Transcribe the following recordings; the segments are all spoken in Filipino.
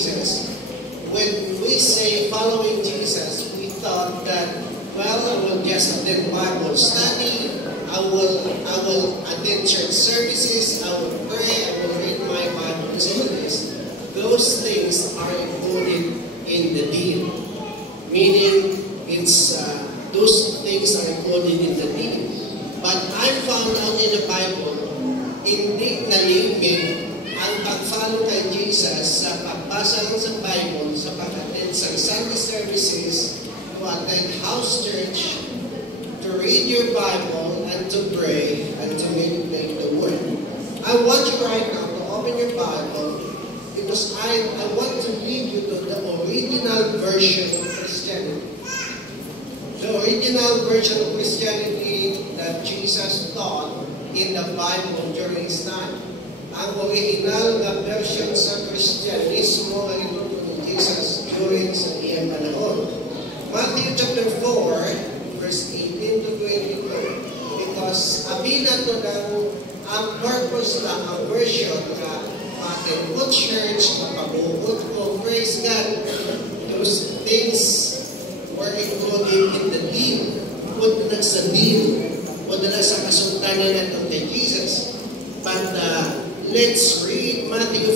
Jesus, when we say following Jesus, we thought that, well, I will just attend Bible study, I will attend church services, I will pray, I will read my Bible. Those things are included in the deal. Meaning, those things are included in the deal. But I found out in the Bible, hindi nalingin ang pag-follow kay Jesus sa pagbasa lang sa Bible, sa pag-attend sa Sunday services, to attend house church, to read your Bible, and to pray, and to meditate the Word. I want you right now to open your Bible because I want to lead you to the original version of Christianity. The original version of Christianity that Jesus taught in the Bible during His time. Ang original na version sa Christianismo ay ito ni Jesus during sa iyang panahon. Matthew chapter 4, verse 18 to 22. Because abi na ito ang purpose na ang version na ating good church, mapabuot ko, praise God. Those things were included in the deal. Punta na sa deal. Punta na sa kasultanan natin kay Jesus. But let's read Matthew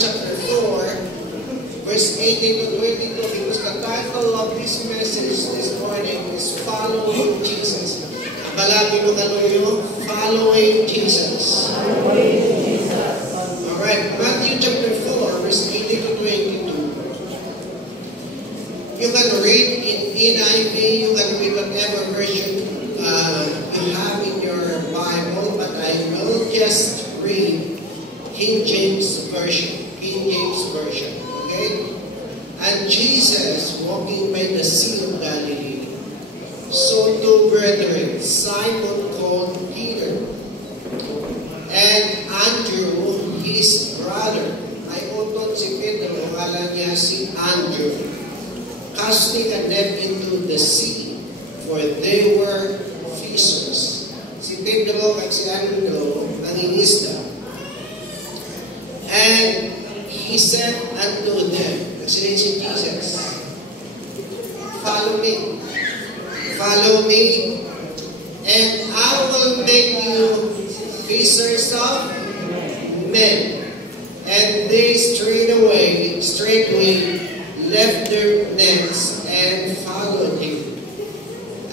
chapter 4, verse 18 to 22, because the title of this message this morning is Following Jesus. Balagi mo kaluyo, Following Jesus. Alright, Matthew chapter 4, verse 18 to 22. You can read in NIV, you can read whatever version you have in your Bible, but I will just read King James Version. Okay? And Jesus, walking by the Sea of Galilee, saw two brethren, Simon called Peter, and Andrew, his brother. Ay utot si Pedro, akala niya si Andrew, casting a net into the sea, for they were fishers. Si Pedro at si Andrew ang ingisda. And he said unto them, nagsilid si Jesus, follow me, and I will make you fishers of men. And they straightway left their nets and followed him.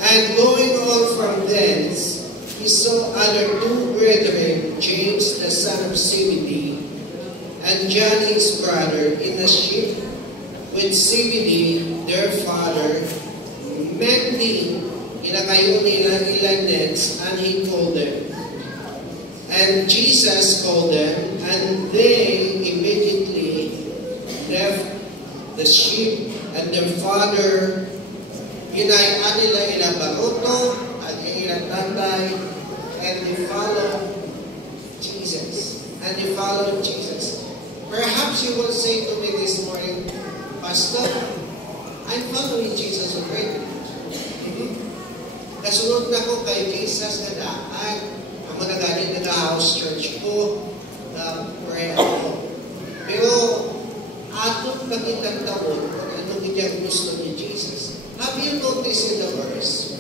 And going on from thence, he saw other two brethren, James the son of Zebedee, and John his brother, in a ship with Zebedee their father, mending inakayo nila nets, and he called them. And Jesus called them, and they immediately left the sheep and their father. Hinayaan nila ilabaruto at ilang tatay, and they followed Jesus. Perhaps you will say to me this morning, Pastor, I'm following Jesus already. Kasunod na ko kay Jesus na daan. Ako na galing nag-house church ko, pray ako. Pero, atong nakitang taon, kung anong iyang gusto ni Jesus. Have you noticed in the verse?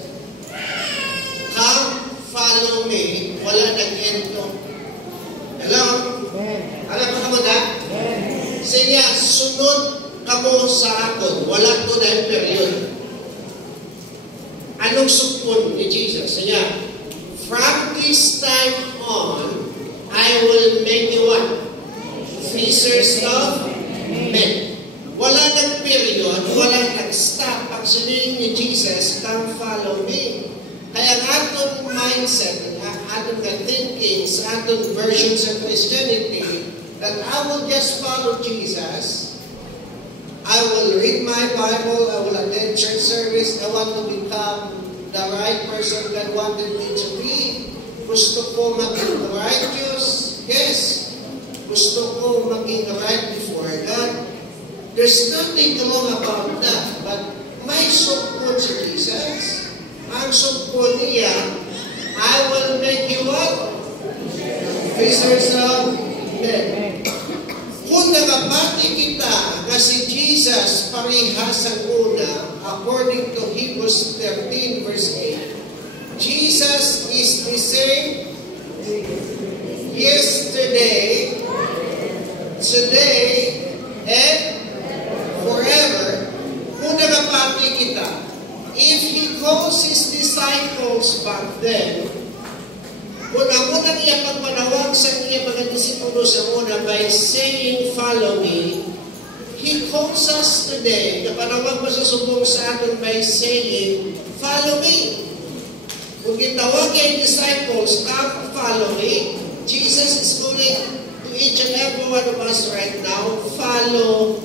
Come, follow me, wala nag-end to. Hello? Alam mo naman na? Sige, sunod kamo sa akon, wala to na period. Anong supon ni Jesus? Sige, from this time on, I will make you what? Fishers of men. Wala nag-period, wala nag-stop. Ang sabihin ni Jesus, come follow me. Kaya ang atong mindset, ang atong thinking, sa atong versions of Christianity, that I will just follow Jesus, I will read my Bible, I will attend church service, I want to become the right person God wanted me to be. Gusto ko maging righteous. Yes. Gusto ko maging right before God. There's nothing wrong about that. But may support si Jesus. Ang support niya, I will make you what? Fishers of men. Kung si Jesus, parehas ang una, according to Hebrews 13 verse 8, Jesus is the same yesterday, today, and forever. Kung nagapati kita, if He calls His disciples back then, kung ang una niya pagpanawag sa niya mga disipulo sa una by saying, follow me, He calls us today, napanawag mo sa subong sa atin by saying, follow me. Kung gitawag yung disciples, come follow me, Jesus is calling to each and every one of us right now, follow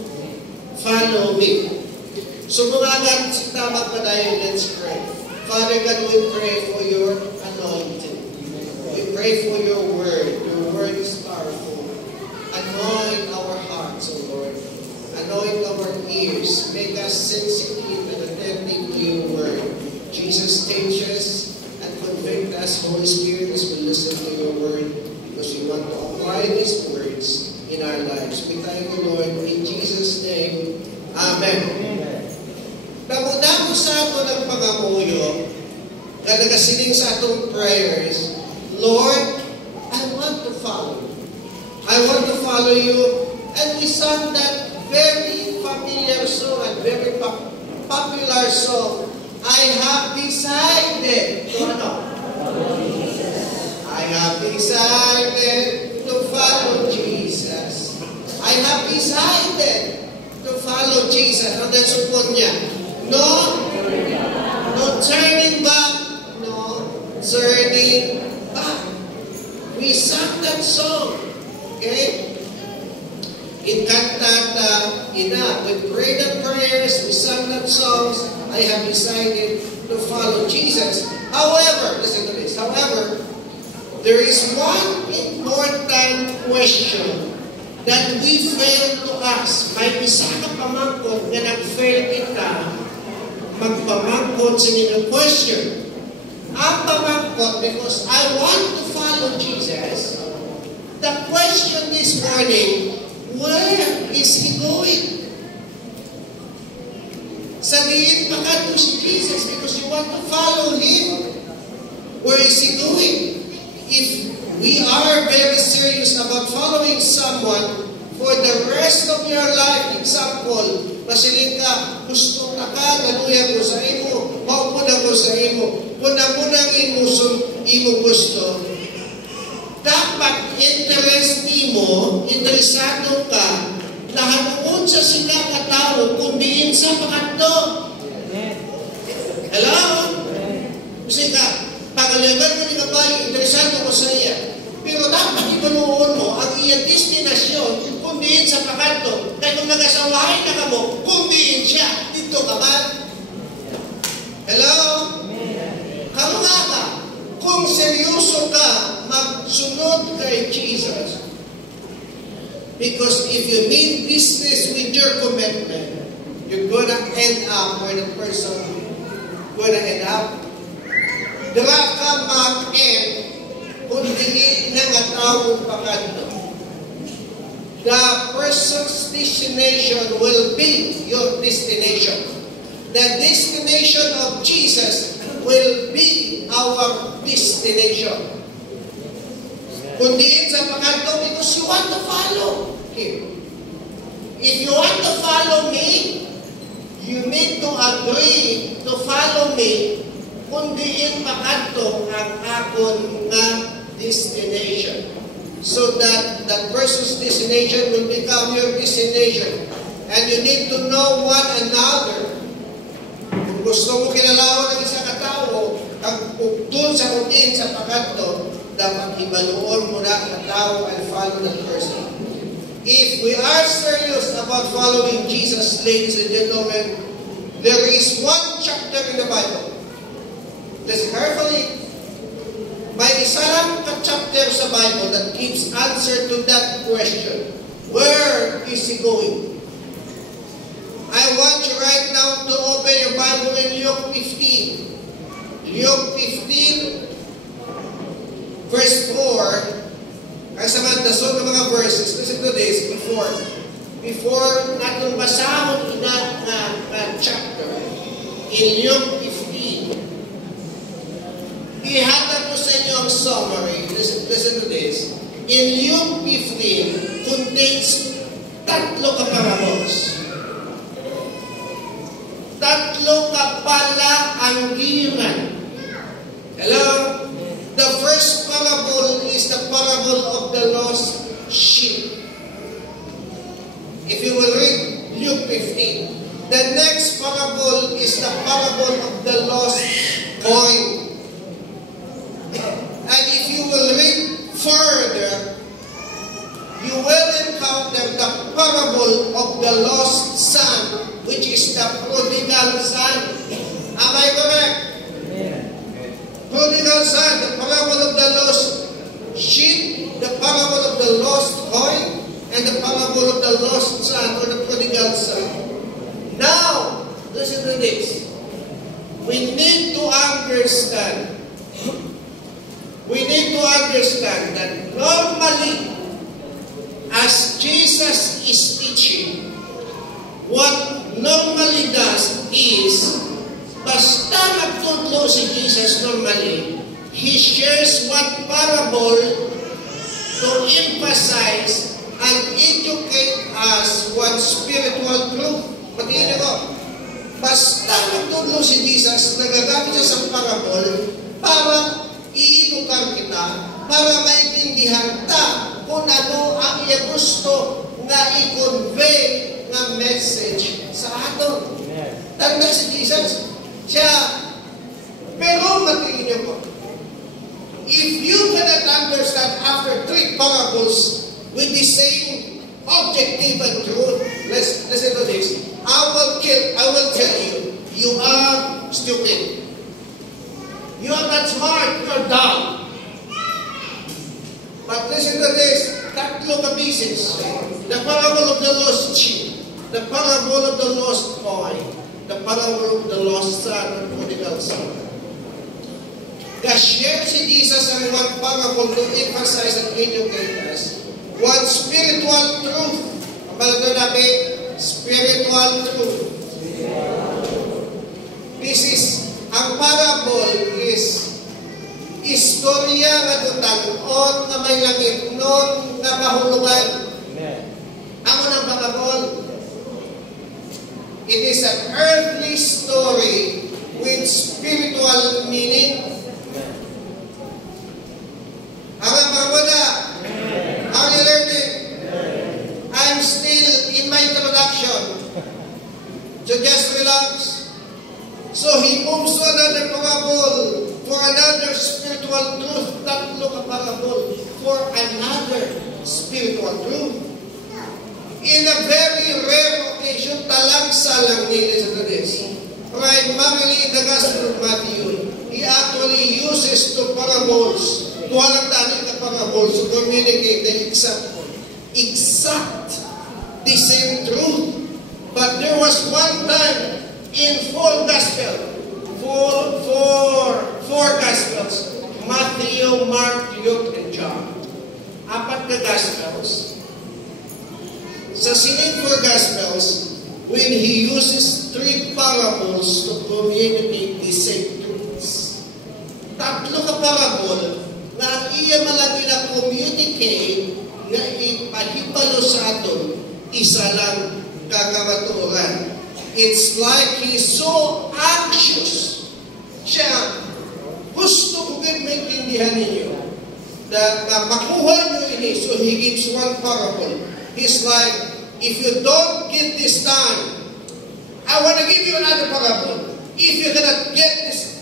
me. So mga agad, tama pa tayo, let's pray. Father God, we pray for your anointing. We pray for your word. Your word is powerful. Anoint our hearts, O Lord. Anoint our ears. Make us sensitive and attentive to your word. Jesus, teach us and convict us, Holy Spirit, as we listen to your word, because we want to apply these words in our lives. We thank you, Lord, in Jesus' name. Amen. Damo-damo sa ato ng pangamuyo na nagasiling sa atong prayers, Lord, I want to follow. I want to follow you. And we sang that very familiar song and very popular song. I have decided to ano? I have decided to follow Jesus. I have decided to follow Jesus. Ano ang supon niya? No turning back. No turning back. We sang that song. Okay? In Cantata Ina, we prayed the prayers, we sang that songs. I have decided to follow Jesus. However, listen to this. However, there is one important question that we fail to ask. May isa ka pamangkot na nag-fail kita magpamangkot sa inyong question. Ang pamangkot, because I want to follow Jesus, the question this morning, where is He going? Sabihin pa ka to si Jesus because you want to follow Him. Where is He going? If we are very serious about following someone for the rest of your life, example, masiling ka, gusto ka, naluya ko sa imo, maupunan ko sa imo, punang imo gusto, dapat interesado ka, lahat sa sila katao, kundi sa pakatdo. Hello? Kasi ka, pagaligan mo ni kabay, interesado ko sa iya. Pero dapat ibaluon mo ang iyang destinasyon, kundi sa pakatdo. Kaya kung nagasawahin na ka mo, kundi siya, dito ka ba? Hello? Kamu nga ka, kung seryoso ka, magsunod kay Jesus. Because if you mean business with your commitment, you're gonna end up where the person gonna end up. Dira ka mag-end kung dili na nga tawong pakadto. The person's destination will be your destination. The destination of Jesus will be our destination. Kundi sa pakadto because you want to follow Him. If you want to follow me, you need to agree to follow me kundi pakadto ang akon nga destination. So that that person's destination will become your destination. And you need to know one another. Kung gusto mo kilalawan ng isang katao, ang doon sa kunin sa pakadto, dapat ibaluon mo na ang tao and follow that person. If we are serious about following Jesus, ladies and gentlemen, there is one chapter in the Bible. Listen carefully. May isa lang ka-chapter sa Bible that gives answer to that question. Where is He going? I want you right now to open your Bible in Luke 15. Luke 15, verse 4. Ang samantason ng mga verses, listen to this before. before natong basahon ina nga chapter in Luke 15. Ihatag ko sa inyo ang summary. Listen to this. In Luke 15 contains tatlo ka parables. Tatlo ka palaanggiran. Hello? The first parable is the parable of the lost sheep. If you will read Luke 15, the next parable is the parable of the lost coin. And if you will read further, you will encounter the parable of the lost son, which is the prodigal son. Am I correct? Prodigal son, the parable of the lost sheep, the parable of the lost coin, and the parable of the lost son or the prodigal son. Now, listen to this. We need to understand that normally, as Jesus is teaching, what normally does is, basta magtudlo si Jesus normally, He shares one parable to emphasize and educate us one spiritual truth. Patingin ko, basta magtudlo si Jesus, nagagamit siya sa parable para iinukar kita, para maintindihan ta kung ano ang iya gusto nga i-convey nga message sa aton. Tanda si Jesus, siya, pero matingin niyo po, if you cannot understand after 3 parables with the same objective and truth, listen to this. I will tell you, you are stupid. You are not smart, you are dumb. But listen to this, tatlo ka pieces. The parable of the lost sheep, the parable of the lost coin, the parable of the lost son or prodigal son. Share si Jesus ang one parable to emphasize and educate us. One spiritual truth. Ang balado namin, spiritual truth. This is, ang parable is istorya nga tutag-on nga may langit nun nga kahulugan. Ang unang parable, it is an earthly story with spiritual meaning. Ang parabada, are you learning? I'm still in my introduction. So just relax. So he moves to another parable for another spiritual truth. Tatlo ka parable for another spiritual truth. In a very rare occasion, talagsa lang nila sa this. Primarily in the Gospel of Matthew, he actually uses two parables. Tuwalang tani ka parables to communicate the exact the same truth. But there was one time in four Gospels, Matthew, Mark, Luke, and John. 4 na Gospels. Sa singing 4 Gospels, when he uses 3 parables to communicate the same truths. Tatlo ka parable na ang iya malagi na communicate na ipahibalo sa aton, isa lang kakamatuoran. It's like he's so anxious. Siya, gusto ko kayo maintindihan ninyo na makuha nyo ini. So he gives one parable. He's like, if you don't get this done, I want to give you another parable. If you cannot get this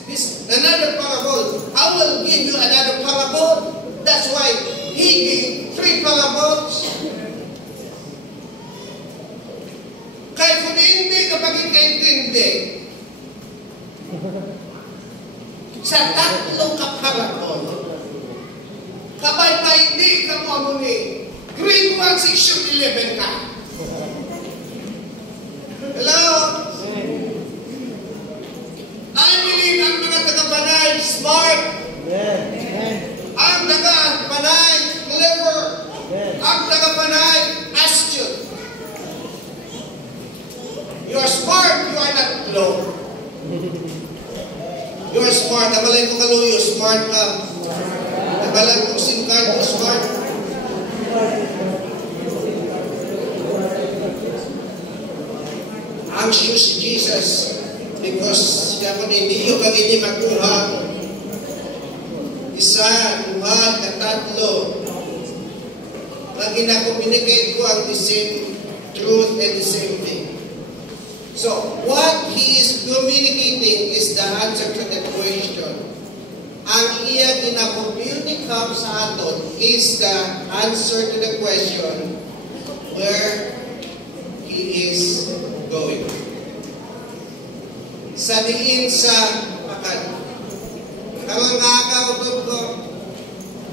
another parable, I will give you another parable. That's why he gave 3 parables. Kaya kung hindi ka pagkikaintindi sa tatlo ka parable, kapag pa hindi ka mo ni grade 1, section 11 ka. Hello? I believe ang mga taga-Panay, smart. Ang taga-Panay, clever. Ang taga-Panay, astute. balay ko kaluyo, smart ka. Nabalay ko SIM card mo, smart. Anxious si Jesus because siya ko hindi yung kang hindi makuha. Isa, duha, katatlo. Na gina-communicate ko ang the same truth and the same thing. So, what he is communicating is the answer to the question. Ang iya gina-communicate sa aton is the answer to the question where he is going. Sa diin sa pakan. Kamang kakautot ko,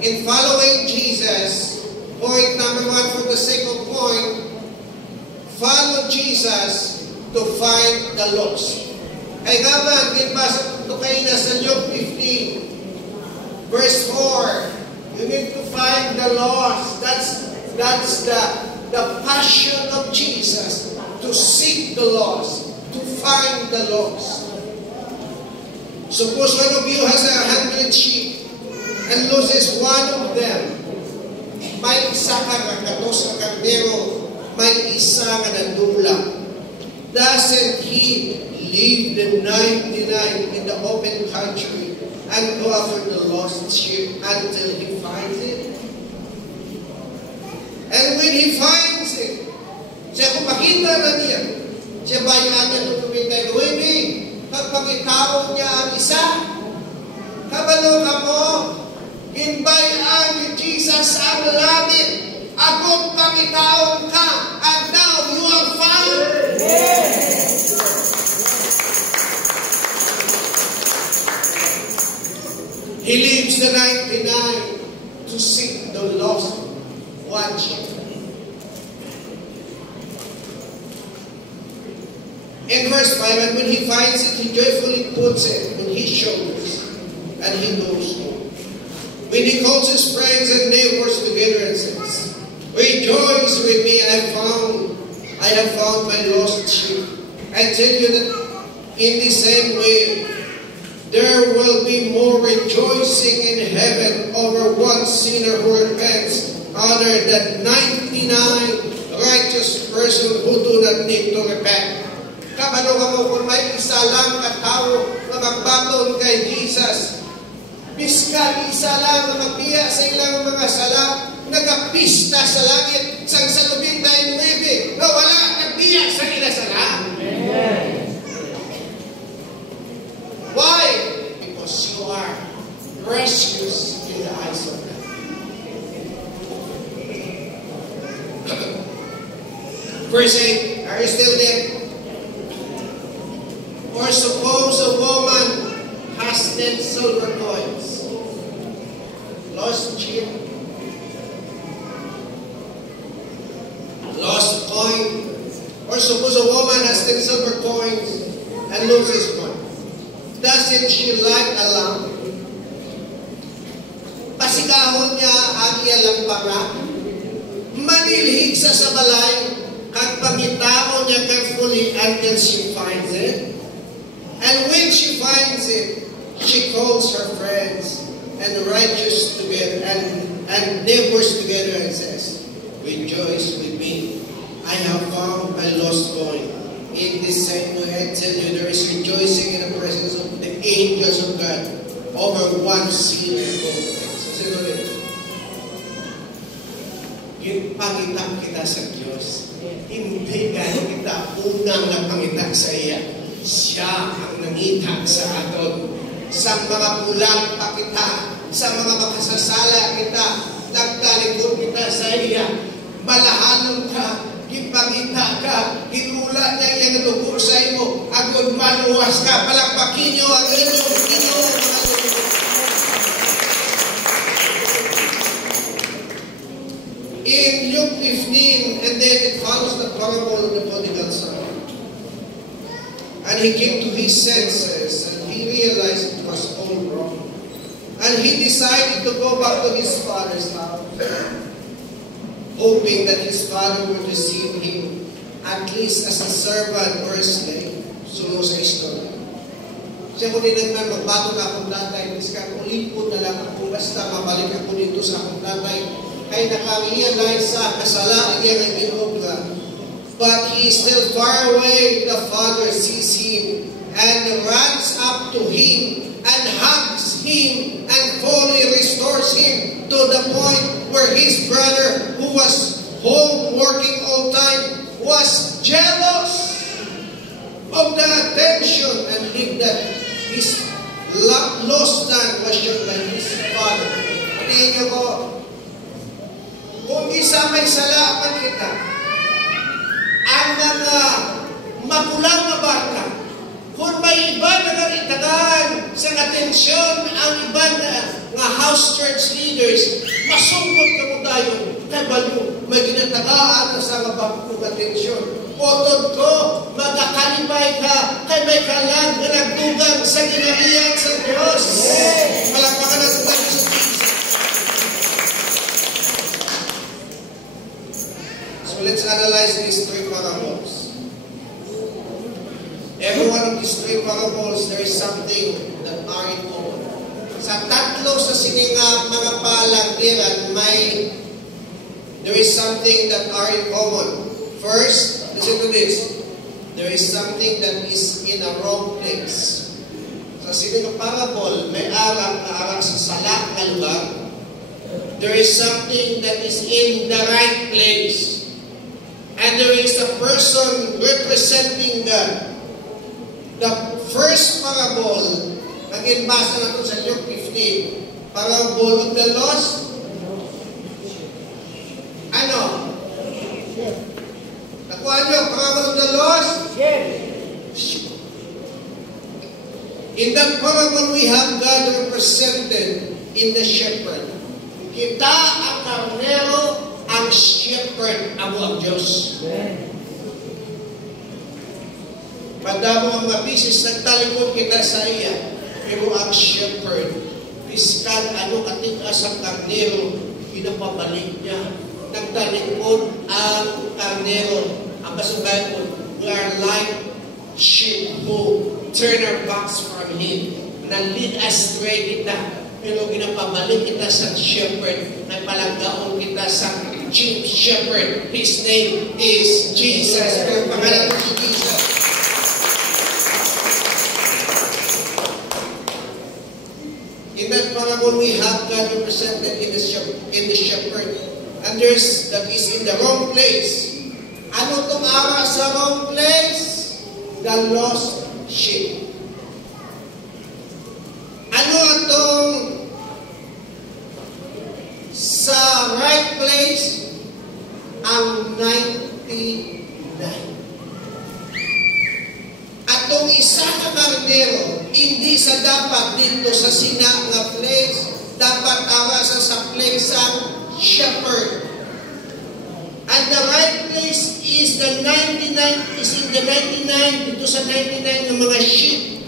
in following Jesus, point number 1 for the sake of point, follow Jesus to find the lost. Ay naman, dinbasa ito kayo na sa Luke 15, verse 4. You need to find the lost. That's the passion of Jesus, to seek the lost, to find the lost. Suppose one of you has 100 sheep and loses one of them. May isa ka katos na kardero, may isa ka nadula. Doesn't he leave the 99 in the open country and go after the lost sheep until he finds it? And when he finds it, siya kung makita na niya, siya bayan niya ito pumitay, pagpagitaon niya ang isa. Kabalo ka mo, ginbayaan ni Jesus ang langit, agong pangitaon ka, and now you are found. He leaves the 99 to seek the lost one sheep. In verse 5, and when he finds it, he joyfully puts it on his shoulders, and he goes home. When he calls his friends and neighbors together and says, rejoice with me, I have found my lost sheep. I tell you that in the same way, there will be more rejoicing in heaven over one sinner who repents, other than 99 righteous persons who do not need to repent. Kabalo ka mo kung may isa lang katao na magbaton kay Jesus. Biska isa lang na magbiya sa ilang mga sala, nagapista sa langit, sang salubing dahil nuebe, na wala nagbiya sa ila sala. Why? Because you are precious in the eyes of God. Verse 8, are you still there? Or suppose a woman has 10 silver coins. Lost sheep. Lost coin. Or suppose a woman has 10 silver coins and loses one. Doesn't she light a lamp? Pasigahon niya ang iyalang para. Manilhig sa balay, kag pangitao niya carefully until she finds it. And when she finds it, she calls her friends and the righteous together and neighbors together and says, rejoice with me. I have found my lost coin. In the same way, I tell you, there is rejoicing in the presence of the angels of God over one sinner who repents. Yung pangitang kita sa Diyos, hindi gano'n kita unang napangita sa iya. Siya ang nangita sa aton. Sa mga pulang pa kita, sa mga makasasala kita, nagtalikod kita sa iya. Malahanon ka, ipangita ka, hinula niya yung lugo sa imo, agod maluwas ka, palakpakin nyo ang inyong Ginoo. In Luke 15, and then it follows the parable of the prodigal son. And he came to his senses, and he realized it was all wrong. And he decided to go back to his father's house, hoping that his father would receive him at least as a servant or a slave. Sunod sa istorya. Siya ko din magbago na akong tatay, iskan ulipon na lang ako, basta mabalik ako dito sa akong tatay. Kaya nakarealize sa kasalanan niya ng inobra. But he is still far away. The father sees him and runs up to him and hugs him and fully restores him to the point where his brother, who was home working all time, was jealous of the attention and believed that his lost son was shown by his father. Tingin niyo ko, kung isa may salaman kita, ang mga magulang na bata, kung may iba na naritagan sa atensyon ang iba na house church leaders, masungkot ka mo tayo, kay balo, may ginatagaan na sa mabang atensyon. Potod ko, magakalibay ka, kay may kalag na nagtugang sa ginariyan sa Diyos. Palakpakan natin tayo sa Jesus. So let's analyze these three parables. Every one of these three parables, there is something that are in common. Sa tatlo sa sininga mga palangiran, there is something that are in common. First, listen to this. There is something that is in a wrong place. Sa sininga parable, may arang sa salak na lugar. There is something that is in the right place. And there is a person representing God. The first parable, nag-inbasa na ito sa Luke 15, parable of the lost. Ano? Nakuha nyo, parable of the lost? In that parable, we have God represented in the shepherd. Kita ang karnero, ang shepherd, amo ang Diyos. Madamo ang mabisis, nagtalikod kita sa iya. Pero ang shepherd, piskan, ano katigas ang karnero, pinapabalik niya. Nagtalikod ang karnero. Ang basubay ko, we are like sheep who turn our backs from Him. Na-lead astray kita. Pero pinapabalik kita sa shepherd. Nagpalanggaon kita sa chief shepherd. His name is Jesus. Pero pangalan si Jesus. In that parable, we have God represented in the shepherd. And there's that is in the wrong place. Ano itong ara sa wrong place? The lost sheep. Ano itong sa right place? Ang 99. Atong isa ka karnero, hindi sa dapat dito sa sina nga place, dapat ara sa place ang shepherd. And the right place is the 99, is in the 99, dito sa 99 ng mga sheep.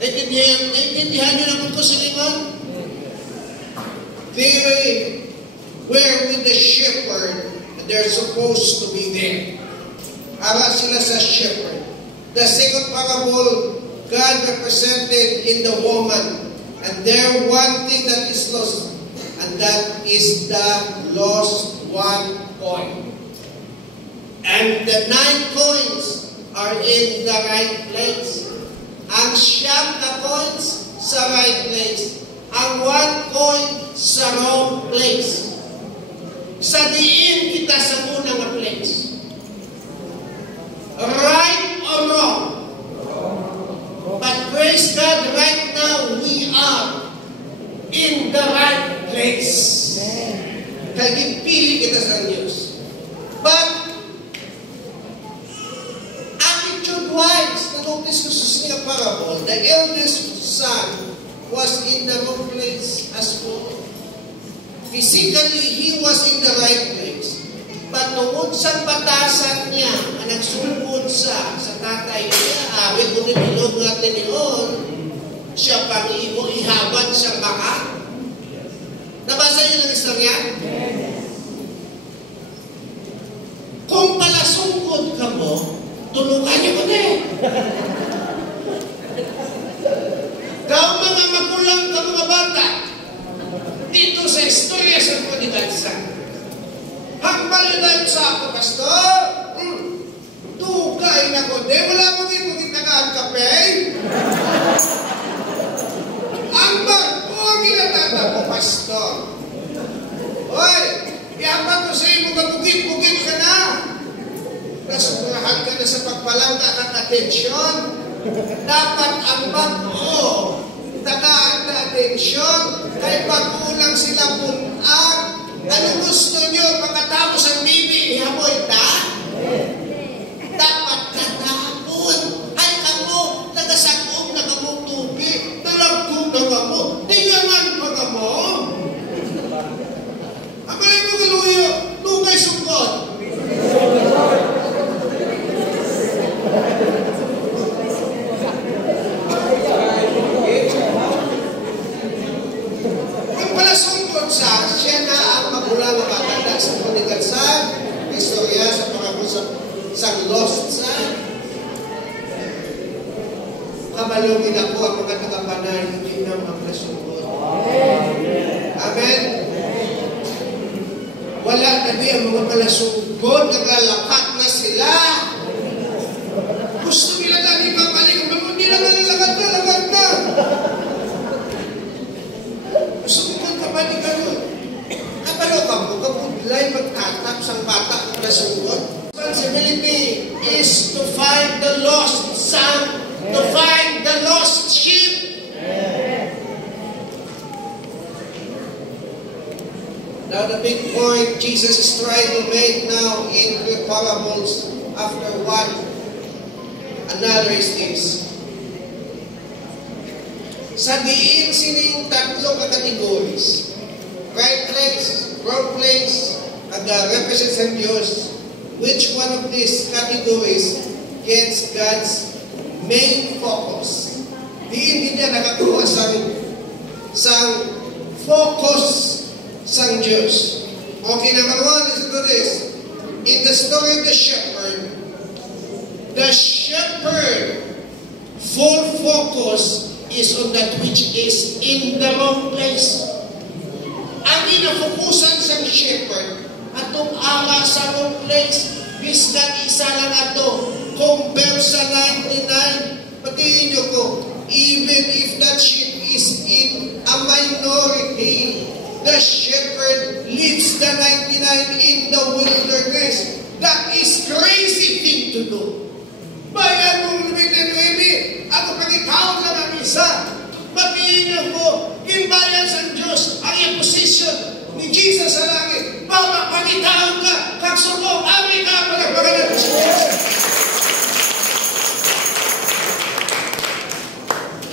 Naintindihan nyo naman ko sa lingon? They were with the shepherd, and they're supposed to be there. Ara sila sa shepherd. The second parable, God represented in the woman. And there one thing that is lost, and that is the lost 1 coin. And the 9 coins are in the right place. Ang 9 coins sa right place. Ang 1 coin sa wrong place. Sa diin kita sa unang place. Right or wrong? But praise God, right now we are in the right place. Kaya ipili kita sa Diyos. But attitude-wise, na-notice ko sa parable, the eldest son was in the wrong place as well. Physically, he was in the right place. But tungkol sa batasan niya, ang nagsugod sa tatay niya, awit kung ibilog natin niyon, siya pang ihabad sa baka. Nabasa niyo ng istorya? Kung palasungkod ka mo, tulungan niyo ko din. mga magulang ka mga bata, dito sa istorya sa prodigal son. Hambal na sa ako, pastor. Tukay na ko. Di wala mo dito kitagaan kape. Ang bagong ginatata ko, pastor. Hoy, iyapan ko sa iyo mga bukit-bukit ka na. Nasurahan ka na sa pagpalangga ng atensyon. Dapat ang bago tagaan na atensyon kay bagulang sila punag. Ano gusto nyo pagkatapos ang bibi ihamoy ta? Dapat katapon. Ay kamo, nagasagong na kamo tubig. Nalagkong na kamo. Tingaman pa kamo. Amalay mo kaluyo, lugay sungkot. Kung pala sungkot siya na ang magulang na matanda sa prodigal son, istorya sa pangako sa lost son. Kabalungin ako ang mga tagapanay, hindi na maglasungkot. Amen? Wala na di ang mga palasungkot, naglalakat na sila. Gusto nila na di babalik, hindi na nalalakat na. Gusto mo kung kabalik ka nun. Kabalo ka mo, kapudlay magtatap sa bata ng palasungkot. Responsibility is to find the lost son, to find the lost sheep. Now the big point Jesus is trying to make now in the parables after one another is this. Sabihin sining tatlo ka categories. Right place, wrong place, represents ang Diyos. Which one of these categories gets God's main focus? Hindi niya nakakuha sang focus sang Diyos. Okay, number one, listen to this. In the story of the shepherd full focus is on that which is in the wrong place. Ang inafokusan sang shepherd atong ara sa wrong place, bisgan isa lang ato, compare sa 99. Patiin nyo ko, even if that sheep is in a minority, the shepherd leads the 99 in the wilderness. That is crazy thing to do. Bayan mong lumitinuimi, ako pagitawag lang ang isa. Patiin ko, imbayan sa Diyos ang iyong position ni Jesus sa langit. Baba, pagitawag ka, kagsugong, amin ka, pagpagalan sa Diyos.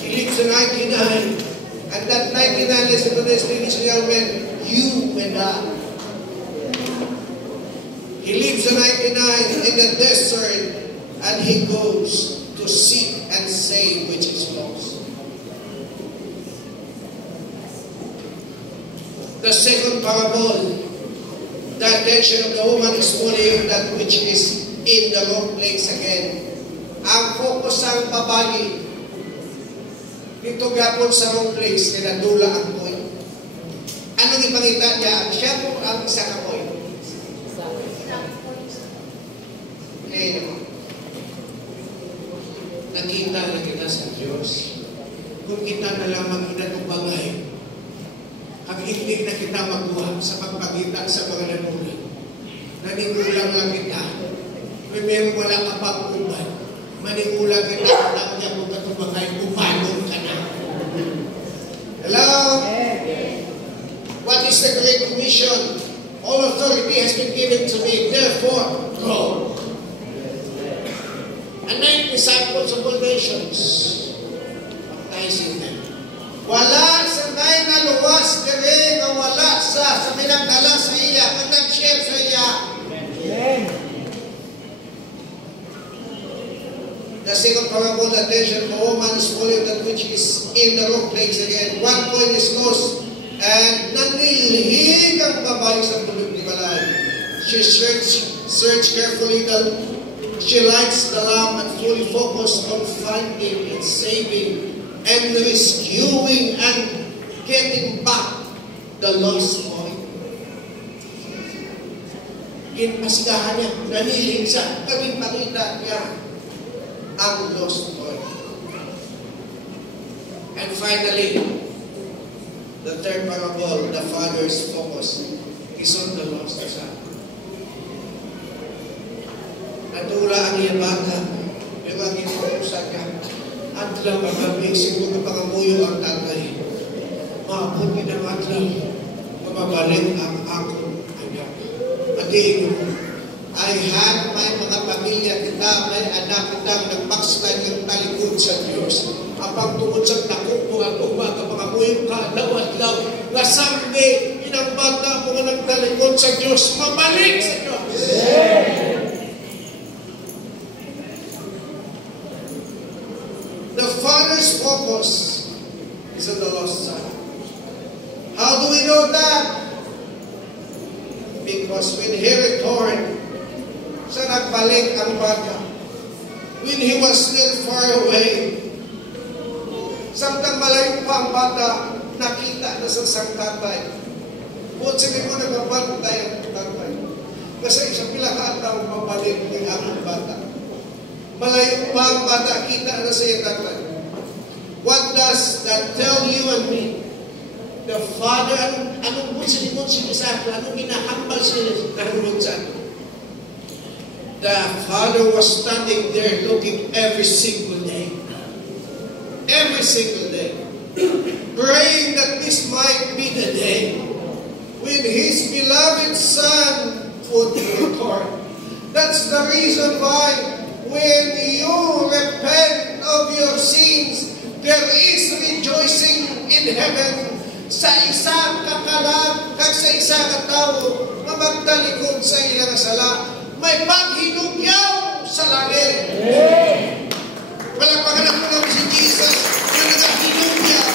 He leaves the 99. And that 99, listen to this, ladies and gentlemen, you and I. He leaves the 99 in the desert and he goes to seek and save which is lost. The second parable, the attention of the woman is fully on that which is in the wrong place again. Ang focus ang babae, ito gapon sa wrong place, kinadula ang point. Anong ipangita niya? Siya po ang isa ka point. Eh, nakita na kita sa Diyos. Kung kita na lamang inatubangay, ang hindi na kita magbuha sa pagpagita sa mga nanunan. Nanigulang lang kita. May wala ka pang uban. Manigulang kita, wala niya kung katubangay, upanon ka na. Hello? What is the Great Commission? All authority has been given to me, therefore, go. And make disciples of all nations, baptizing them. Wala sa may naluwas kare nga wala sa pinagdala sa iya, kung nag-share sa iya. Amen. The second parable, the attention of a woman is fully that which is in the wrong place again. One point is lost, and nanilhig ang babae sa bulog ni Balay. She searched carefully she lights the lamp and fully focused on finding and saving and rescuing and getting back the lost boy. Ginpasigahan niya, naniling siya, naging pakita niya ang lost boy. And finally, the third parable, the father's focus is on the lost son. Natura ang iyang bata, yung ang inuusan niya, at lang mag-amazing kung napangamuyo ang tatay. Maapot ginawat lang, mababalik ang akong anak. Ating, I have my mga pamilya kita, may anak kita, nagbackslide ng talikod sa Diyos. Apang tungod sa nakupo ang umaga, pangamuyo ka, lawat-law, nga someday, inang bata mo nga nagtalikod sa Diyos, mabalik sa Diyos. The father's focus is on the lost son. How do we know that? Because when he returned, sa nagbalik ang bata, when he was still far away, samtang malayo pa ang bata, nakita na sa isang tatay. Kung sabi mo nagbabantay ang tatay, kasi isang pilakataw mabalik ng aming bata. Malayo pa ang bata, kita na sa iyong tatay. What does that tell you and me? The father, anong bunsin sa akin? Anong ginahambal sila sa akin? The father was standing there looking every single day. Every single day. Praying that this might be the day when his beloved son would return. That's the reason why when you repent of your sins, there is rejoicing in heaven. Sa isang kakalag, kag sa isang katao, mamagtalikod sa ilang sala, may paghinugyaw sa langit. Palagpagan ako namin si Jesus na nagahinugyaw.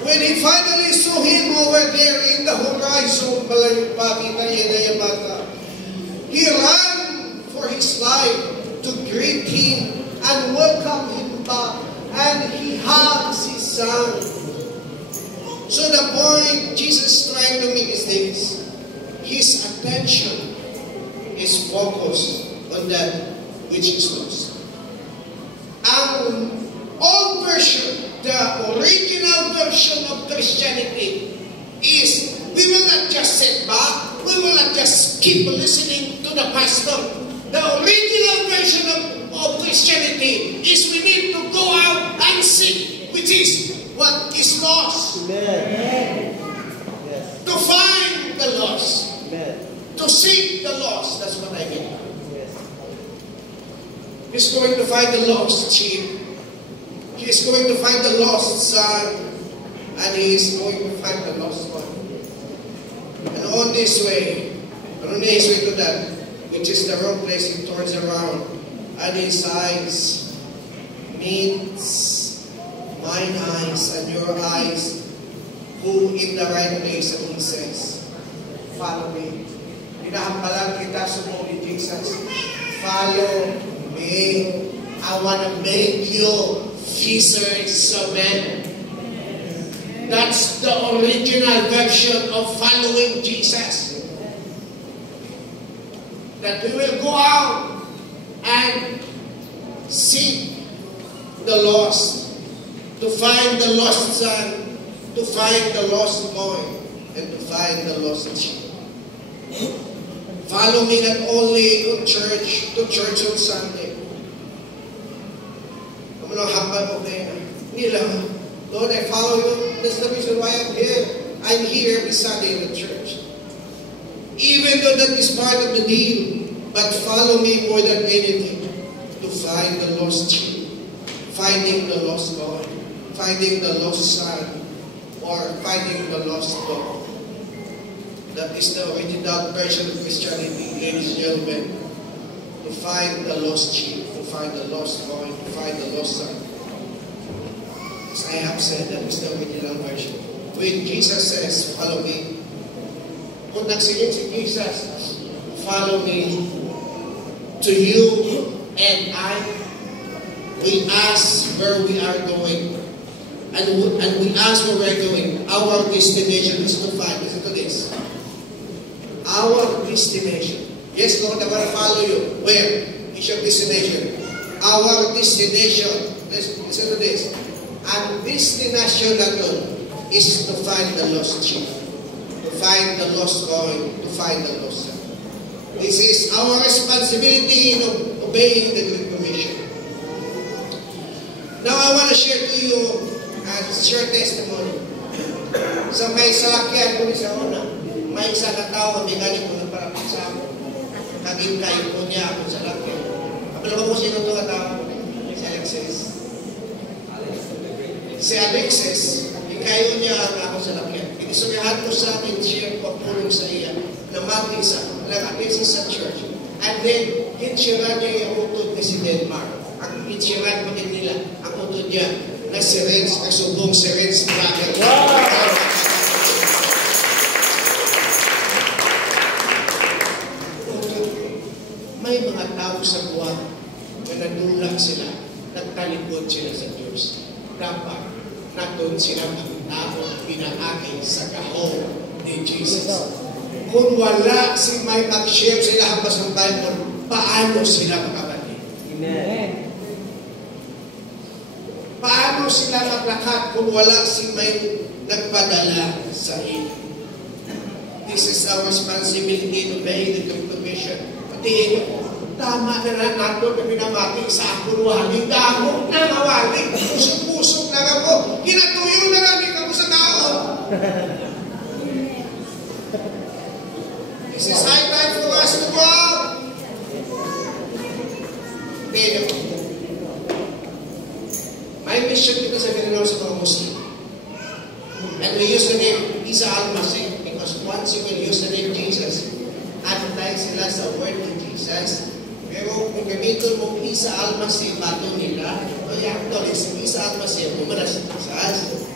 When he finally saw him over there in the horizon, malayo pa, kita niya na yung bata, he ran for his life to greet him and welcome him back. And he hugs his son. So the point Jesus is trying to make is this. His attention is focused on that which is lost. Ang old version, the original version of Christianity is we will not just sit back, we will not just keep listening to the pastor. The original version of Christianity is we need to go out and seek, which is what is lost. Amen. Yes. To find the lost. Amen. To seek the lost. That's what I mean. Yes. He's going to find the lost sheep. He's going to find the lost son. And he is going to find the lost one. And on this way to that, which is the wrong place, he turns around. And his eyes meets mine eyes and your eyes, who in the right place, and he says, follow me. Hinahampalan kita sumo ni Jesus. Follow me. I want to make you fishers of men. That's the original version of following Jesus. That we will go out and seek the lost, to find the lost son, to find the lost boy, and to find the lost sheep. Follow me not only to church on Sunday. I'm going to hambal mo kayo. Hindi lang. Lord, I follow you. That's the reason why I'm here. I'm here every Sunday in the church. Even though that is part of the deal, but follow me more than anything to find the lost sheep, finding the lost boy, finding the lost son, or finding the lost dog. That is the original version of Christianity, ladies and gentlemen. To find the lost sheep, to find the lost boy, to find the lost son. As I have said, that is the original version. When Jesus says, follow me, kung nagsigit si Jesus, follow me, to you and I, we ask where we are going. And we ask where we're going. Our destination is to find. Listen to this. Our destination. Yes, Lord, I want to follow you. Where is your destination? Our destination. Listen to this. Ang destination natin is to find the lost sheep. To find the lost coin. To find the lost son. This is our responsibility in obeying the Great Commission. Now, I want to share to you short testimony. Sa may salakyan ko sa una, may isa na tao, hindi ganit ko nagparapit sa ako. Kagintay ko niya ako sa lakyan. Kapag mo sino ito na tao? Si Alexis. Si Alexis, ikayo niya ako sa lakyan. Inisurihan ko sa akin, share ko pulong sa iya, na mati sa, Alexis sa church. And then, insura niya yung utod ni si Denmark. Ang insura pa din nila, ang utod niya, na si Renz, kasubong si Renz Travel. Wow! May mga tao sa buwan na nadulak sila, nagtalikod sila sa Diyos. Dapat naton sila magtao pinakakay sa kahon ni Jesus. Kung wala si may mag-share sila habas ng Bible, paano sila makabalik? Amen. Paano sila maglakad kung wala si may nagpadala sa iyo? This is our responsibility to obey the Great Commission. Pati, tama na lang nato na pinamati sa akong wali. Damo na nawali. Pusok-pusok na ako. Kinatuyo na lang ako sa tao. This is high time for us to go out. Pwede ko. May mission dito sa Mindanao sa mga Muslim. And we use the name Isa Al-Masih because once you will use the name Jesus, antay sila sa word ni Jesus. Pero kung gamitin mo Isa Al-Masih, bato nila, actually, si Isa Al-Masih, pumanas sa Jesus.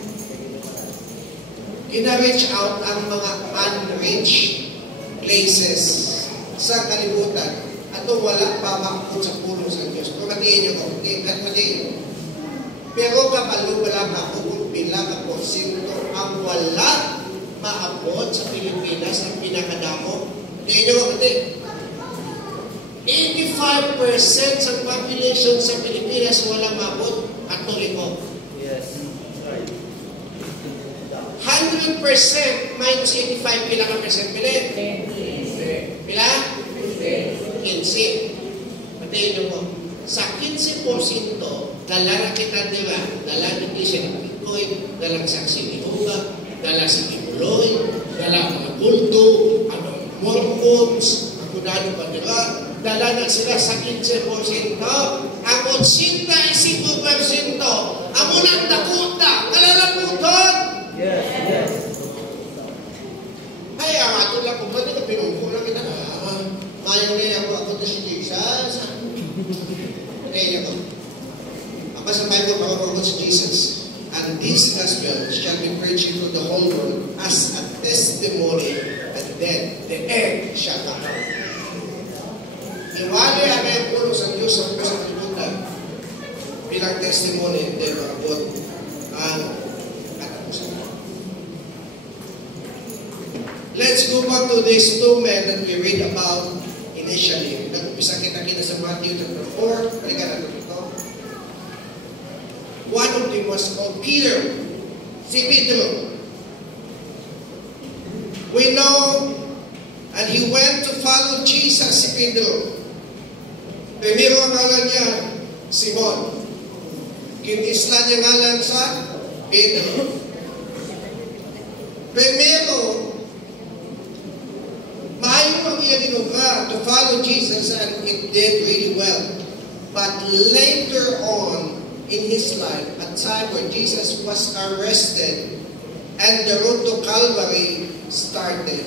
Gina-reach out ang mga unreached places sa kalibutan at wala pa makapot sa puno sa Diyos. Kung matiin nyo ko, matiin. Pero kapalo wala makapot pila ka porsyento ang wala maabot sa Pilipinas ang pinakadamo. Matiin nyo ko, matiin. 85% sa population sa Pilipinas wala maabot at Katoliko. Yes. Right. 100% minus 85, pila ka percent pila? 10. Pila? 15. Patayin nyo po. Sa 15%, dala na kita, di ba? Dala ng Iglesia ng Pitoy, dala ng Saksi ni Uga, dala sa Kibuloy, dala mga kulto, anong Mormons, ang kunano pa, di ba? Dala na sila sa 15%. Ang 85%, ang unang dakuta, kalalaputon. Yes, yes. Ay, ang ato lang kung ba't ito pinungko lang kita. Mayroon na ako to si Jesus. Okay, niya ko. Ang sa Bible, makapagod si Jesus. And this gospel shall be preached to the whole world as a testimony, and then the end shall come. Iwali ang may puno sa Diyos sa kalibutan bilang testimony, and then makapagod ang katapusan. Let's go back to these two men that we read about initially. Nag-umpisa kita sa Matthew chapter 4. Halika natin ito. One of them was called Peter. Si Pedro. We know, and he went to follow Jesus, si Pedro. Primero ang ngalan niya, Simon. Kinisla niya ngalan sa Pedro. Primero, maayo ang iya dinuga to follow Jesus, and it did really well. But later on in his life, at time when Jesus was arrested and the road to Calvary started,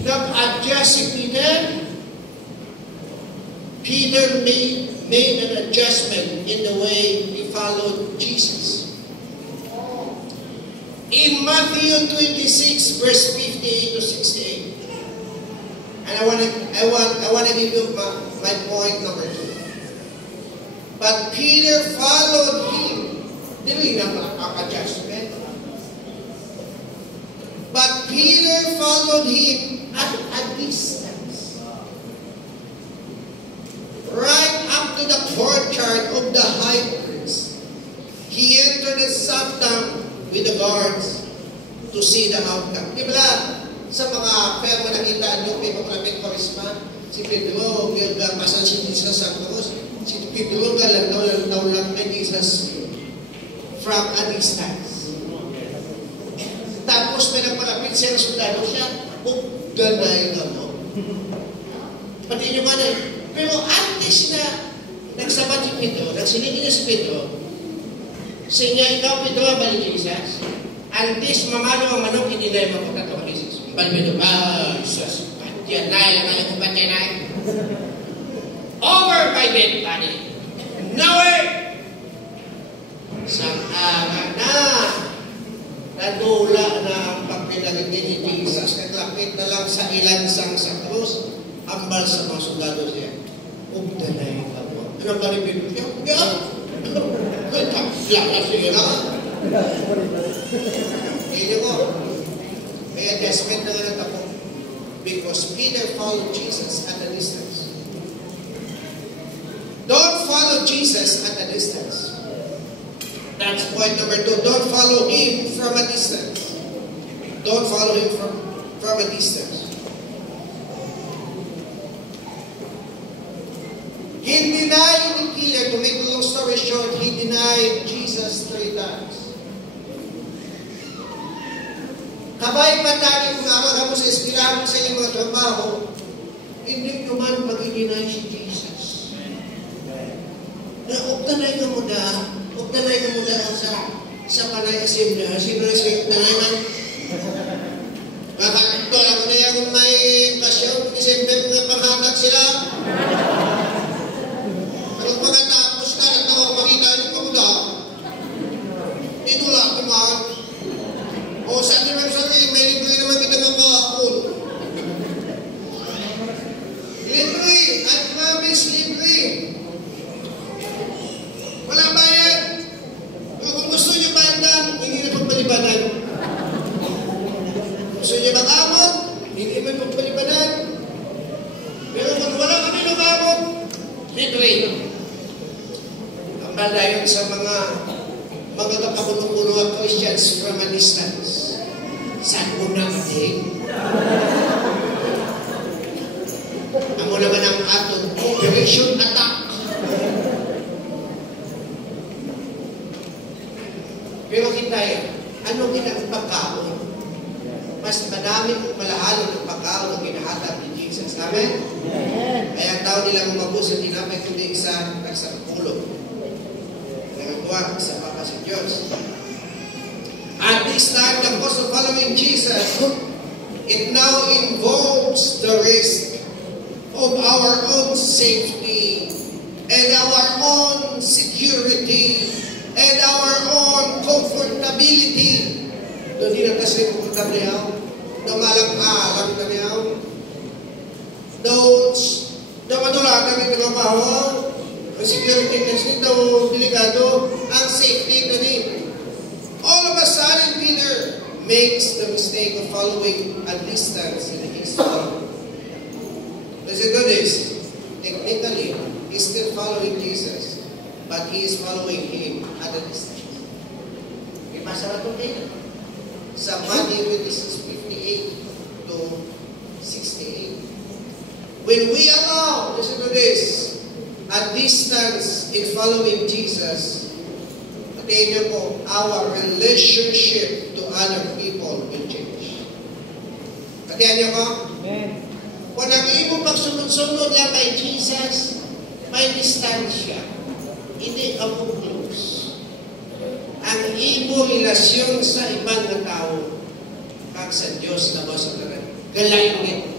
nag-adjust si Peter. Peter made an adjustment in the way he followed Jesus. In Matthew 26, verse 58 to 68, and I want to give you my point number 2. But Peter followed him. Dili na makaka-judgment. But Peter followed him at a distance. Right up to the courtyard of the high priest. He entered and sat down with the guards to see the outcome. Di ba sa mga pero nakita nyo, may pamapit Karisma, si Pedro, pasal si Jesus sa krus, si Pedro galantaw lang kay Jesus from a distance. Tapos may nagpalapit siya, sundalo siya, ganay ka mo. Pati nyo man eh. Pero antes na nagsabat si Pedro, nagsilingin si Pedro, siya ikaw, Pedro, balik Jesus. Antes mamano ang manok, hindi na yung makakatawa ni Jesus. Balik Pedro, Jesus, patyanay, ang alam ko patyanay. Over my dead body. Nowhere! Sang-ara na. Nadula na ang pagpilagin ni Jesus. Naglapit na lang sa ilansang sa krus. Ambal sa mga sundalo siya. Ubdanay ka mo. Anong balibin mo? Laka siya na. Hindi ko. May adjustment na nga natapo. Because Peter followed Jesus at a distance. Don't follow Jesus at a distance. That's point number 2. Don't follow him from a distance. Don't follow him from a distance. He denied ni Peter, to make a long story short, he denied Jesus 3 times. Kabay pa tayo kung araw mo sa eskwelahan sa inyong mga trabaho, hindi nyo man pag-i-deny si Jesus. Uktanay ka mo na, sa panay assembly. Sino na sa tanayan? Kakakito lang ko na yan kung may pasyon, December na panghatag sila. Pero pagkatapos na, nagtawa ko makita yung pamuda. Inula ko man. O saan naman sabi, may libre naman kita ng kahapon. Libre! I promise libre! Wala bayad! Kung gusto nyo bayad, hindi na pagpalibanan. Gusto nyo mag-amon, hindi may pagpalibanan. Pero kung wala kami mag-amon, libre. Ang balayon sa mga kapakulong-kulong at Christians from a distance. Saan mo na mating? Amo naman ang atong operation attack. Pero kita ano ginagpagkaon? Mas madami kong malahalo ng pagkaon ang ginahatag ni Jesus. Amen? Kaya ang tao nila mabusa tinapay kundi sa pulo. Nagagawa sa Papa si Diyos. At this time, the cost of following Jesus, it now involves the risk of our own safety and our own security and our own comfortability. Doon din ang kasi comfortable yaw. Doon malang na yaw. Doon matulakan ng trabaho. Ang security kasi daw delikado. Ang safety na din. All of a sudden, Peter makes the mistake of following a distance in his following. Listen to this. Technically, he's still following Jesus, but he is following him at a distance. Ipasa na ito din. Sa Matthew 56:58 to 68. When we allow, listen to this, a distance in following Jesus, patayin niyo po, our relationship to other people will change. Patayin niyo po? Amen. Kung nag-iibong pagsunod-sunod lang kay Jesus, may distansya. Hindi ka po close. Ang ibong relasyon sa ibang na tao, kag sa Diyos na ba sa kanan. Galayin.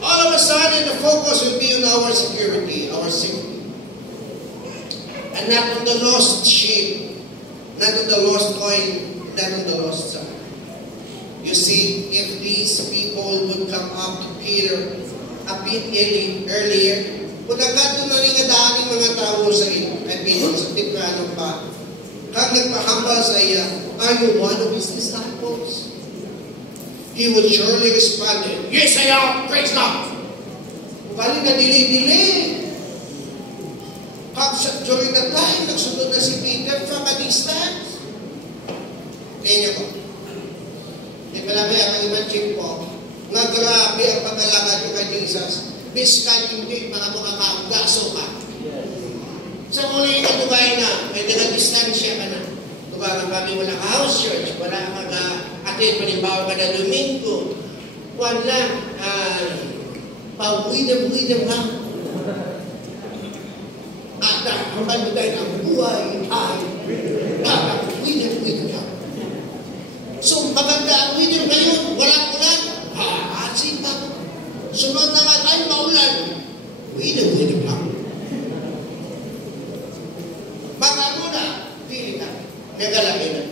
All of a sudden, the focus will be on our security, our safety. And not on the lost sheep, not on the lost coin, not on the lost son. You see, if these people would come up to Peter a bit earlier. Kung nagkataon na rin nga dating mga tao sa Epino, sa Tiprano pa, kag nagpahambal sa iya, are you one of his disciples? He will surely respond, yes, I am, praise God. Bali na dili-dili. During the time, nagsunod na si Peter from a distance. Tingnan ko. Di pala kaya kang imagine po, nga grabe ang paglalakad ko kay Jesus. Biskan hindi mga makakaagaso ka. Sa muli ka tugay na, may taga-distansya ka na. Tugay na kami wala ka house church, wala ka atin panimbawa ka na Domingo. Wala, pawidam-widam ka. At ang manuday ng buhay ay pawidam-widam ka. So, maganda ang widam ngayon, walang-ulan. Asin pa. Sunod naman ay maulan. Widam-widam lang. Baka muna, pili ka. Nagalagay na.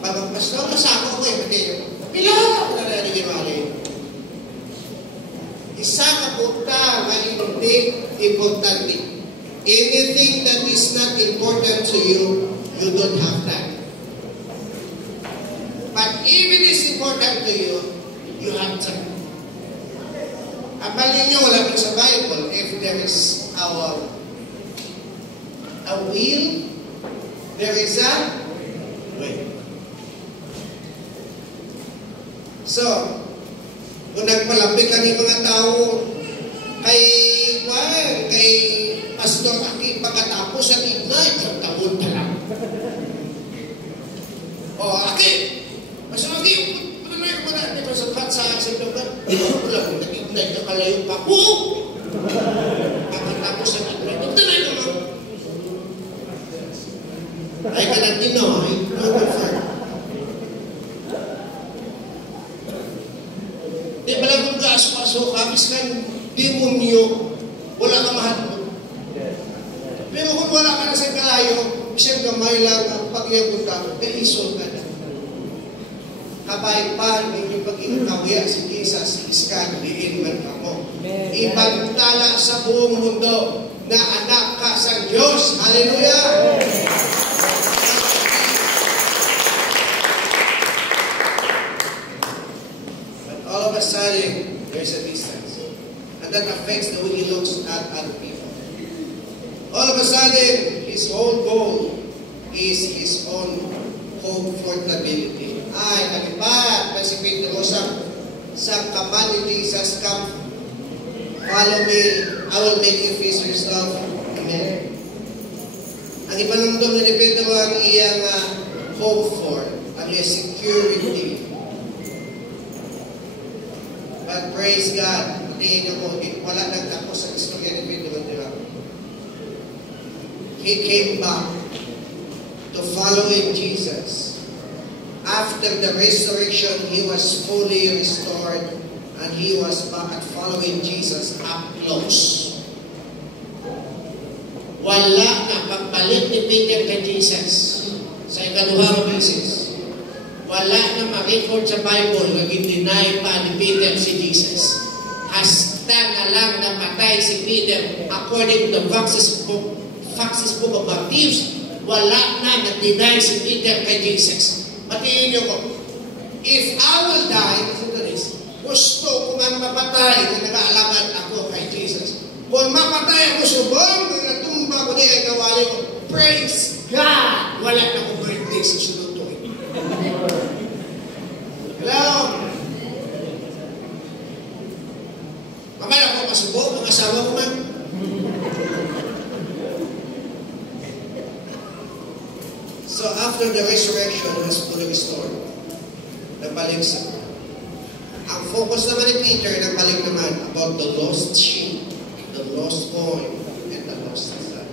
Pagpasok, kasama ko eh, pati yun. Pilahan ako na narinig mali. Isa ka punta nga hindi importante. Anything that is not important to you, you don't have that. But if it is important to you, you have that. Abalin nyo, wala sa Bible, if there is a will, there is a way. So, kung nagpalapit ka ng mga tao kay Pastor Aki, pagkatapos sa ignite, sa taon na lang. O, Aki, Pastor Aki, ano na yung mga natin sa lugar? Ano lang, nag-ignite na kalayo pa. Pagkatapos sa ignite, ito na yung mga. I cannot deny, not confirm. Di pala kung kaso-kaso, kapis kang demonyo, wala ka mahal mo. Pero kung wala ka na sa kalayo, isang gamay lang ang pagyabot ka, kaisol ka na. Kabay pa, hindi pag-inakawiya si Jesus, si Iskan, diin man ka mo. Ipagtala sa buong mundo na anak ka sa Diyos. Hallelujah! All of a sudden, there's a distance. And that affects the way he looks at other people. All of a sudden, his whole goal is his own comfortability. Ay, nagipat, si Pedro sa kaman ni Jesus, come, follow me, I will make you fishers of men. Ang ipanumdum ni Pedro ang iyang hope for, ang iyang security. But praise God, wala nagtapos sa istorya ni Pedro, di ba? He came back to following Jesus. After the resurrection, he was fully restored and he was back at following Jesus up close. Wala na pagbalik ni Peter kay Jesus sa ikaduhang beses. Wala na ma-record sa Bible na gindinay pa ni Peter si Jesus. Hasta na lang napatay si Peter according to the Fox's Book of Matthew. Wala na nag-deny si Peter kay Jesus. Matiin niyo ko, if I will die, gusto ko man mapatay na nag-aalaman ako kay Jesus. Kung mapatay ako subong, kung natumba ko na ay kawali ko, praise God! Wala na akong birthday sa sunod to. Hello? Mamaya ako masubong, mga asawa ko man. So after the resurrection was fully restored, nagbalik sa ang focus naman ni Peter, nagbalik naman about the lost sheep, the lost coin, and the lost son.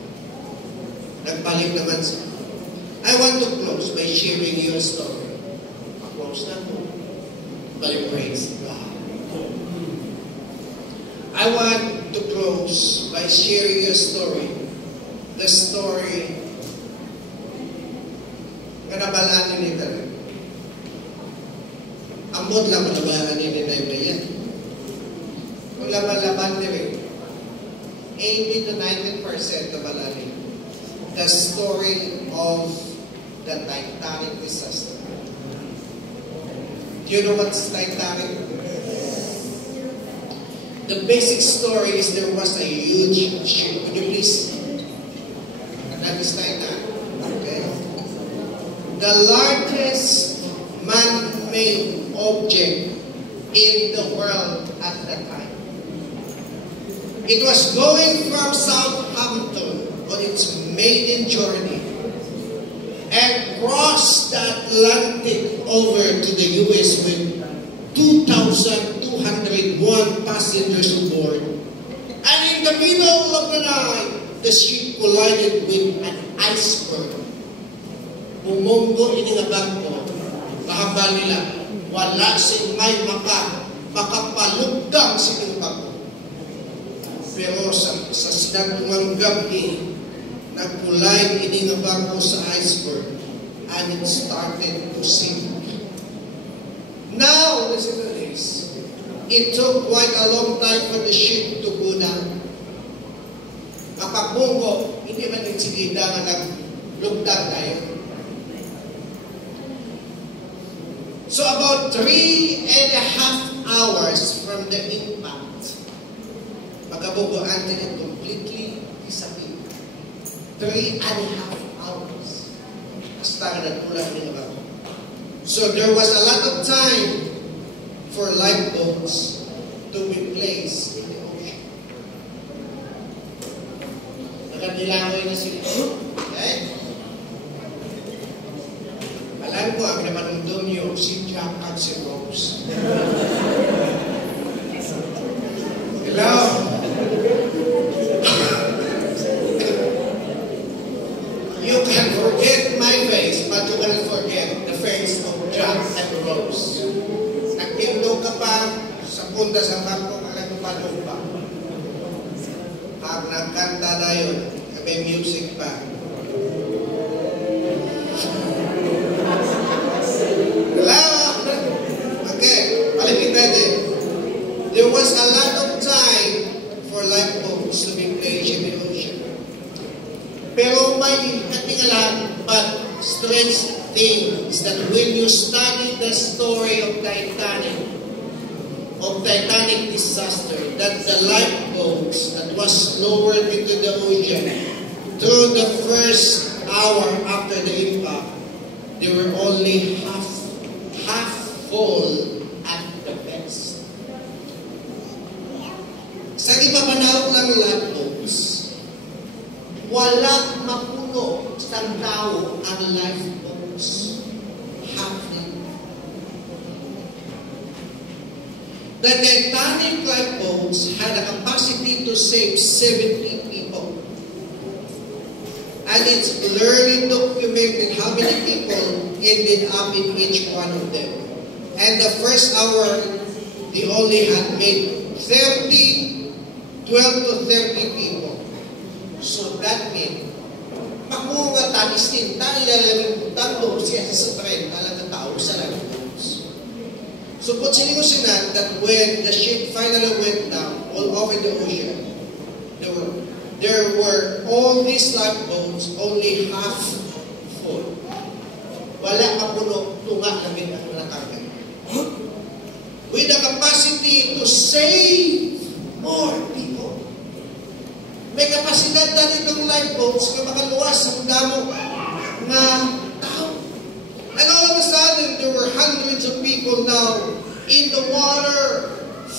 Nagbalik naman sa I want to close by sharing your story. Close na po. By praise God. I want to close by sharing your story. The story kanabalaan ni talaga. Ambot lang malabahan ni Ninay yan. Kung laban-laban din 80 to 90% na malali. The story of the Titanic disaster. Do you know what's Titanic? The basic story is there was a huge ship. Would you please? That is Titanic. Okay. The largest man-made object in the world at that time. It was going from Southampton on its maiden journey and crossed the Atlantic over to the US with 2,201 passengers aboard. And in the middle of the night, the ship collided with an iceberg. Bumonggo ini nga bangko, kahambal nila, wala sing may makapalugdang sining bangko. Pero sa sinagtungang gabi, nag-collide ini nga bangko sa iceberg and it started to sink. Now, listen to this. It took quite a long time for the ship to go down. Kapag bunggo, hindi man din sigida nga naglugdang tayo. So about 3.5 hours from the impact, magkabunggo until it completely disappeared. 3.5 hours. Hasta nga nagkulang din ako. So there was a lot of time for lifeboats to be placed in the ocean. Nakadilangoy na sila. Okay? Alam ko, ang namanundong niyo, si Jack at si Rose. Hello? You can forget my face, but you cannot forget the face of Jack and Rose. Nagtindog ka pa sa punta sa bangko, alam mo pa doon pa. Pag nagkanta na yun, may music pa. Hello? Okay, paligid natin. There was a lot of time for lifeboats to be placed in the ocean. Pero may katingalan, but strange thing is that when you study the story of Titanic disaster, that the lifeboats that was lowered into the ocean through the first hour after the impact, they were only half full at the best. Sa ipapanahon ng lifeboats, wala mapuno sa tao ang lifeboats. Half na. The Titanic lifeboats had a capacity to save 70 people. And it's clearly documented how many people ended up in each one of them. And the first hour, they only had made 12 to 30 people. So that means, makunga tanis din, tani lalaming tanto siya sa 30 na tao sa lifeboats. So consider ko sinan that when the ship finally went down all over the ocean, there were all these lifeboats only half full. Wala kapuno, tunga namin ang nakarga. With the capacity to save more people. May kapasidad na itong lifeboats na makaluwas ang damo na tao. And all of a sudden, there were hundreds of people now in the water,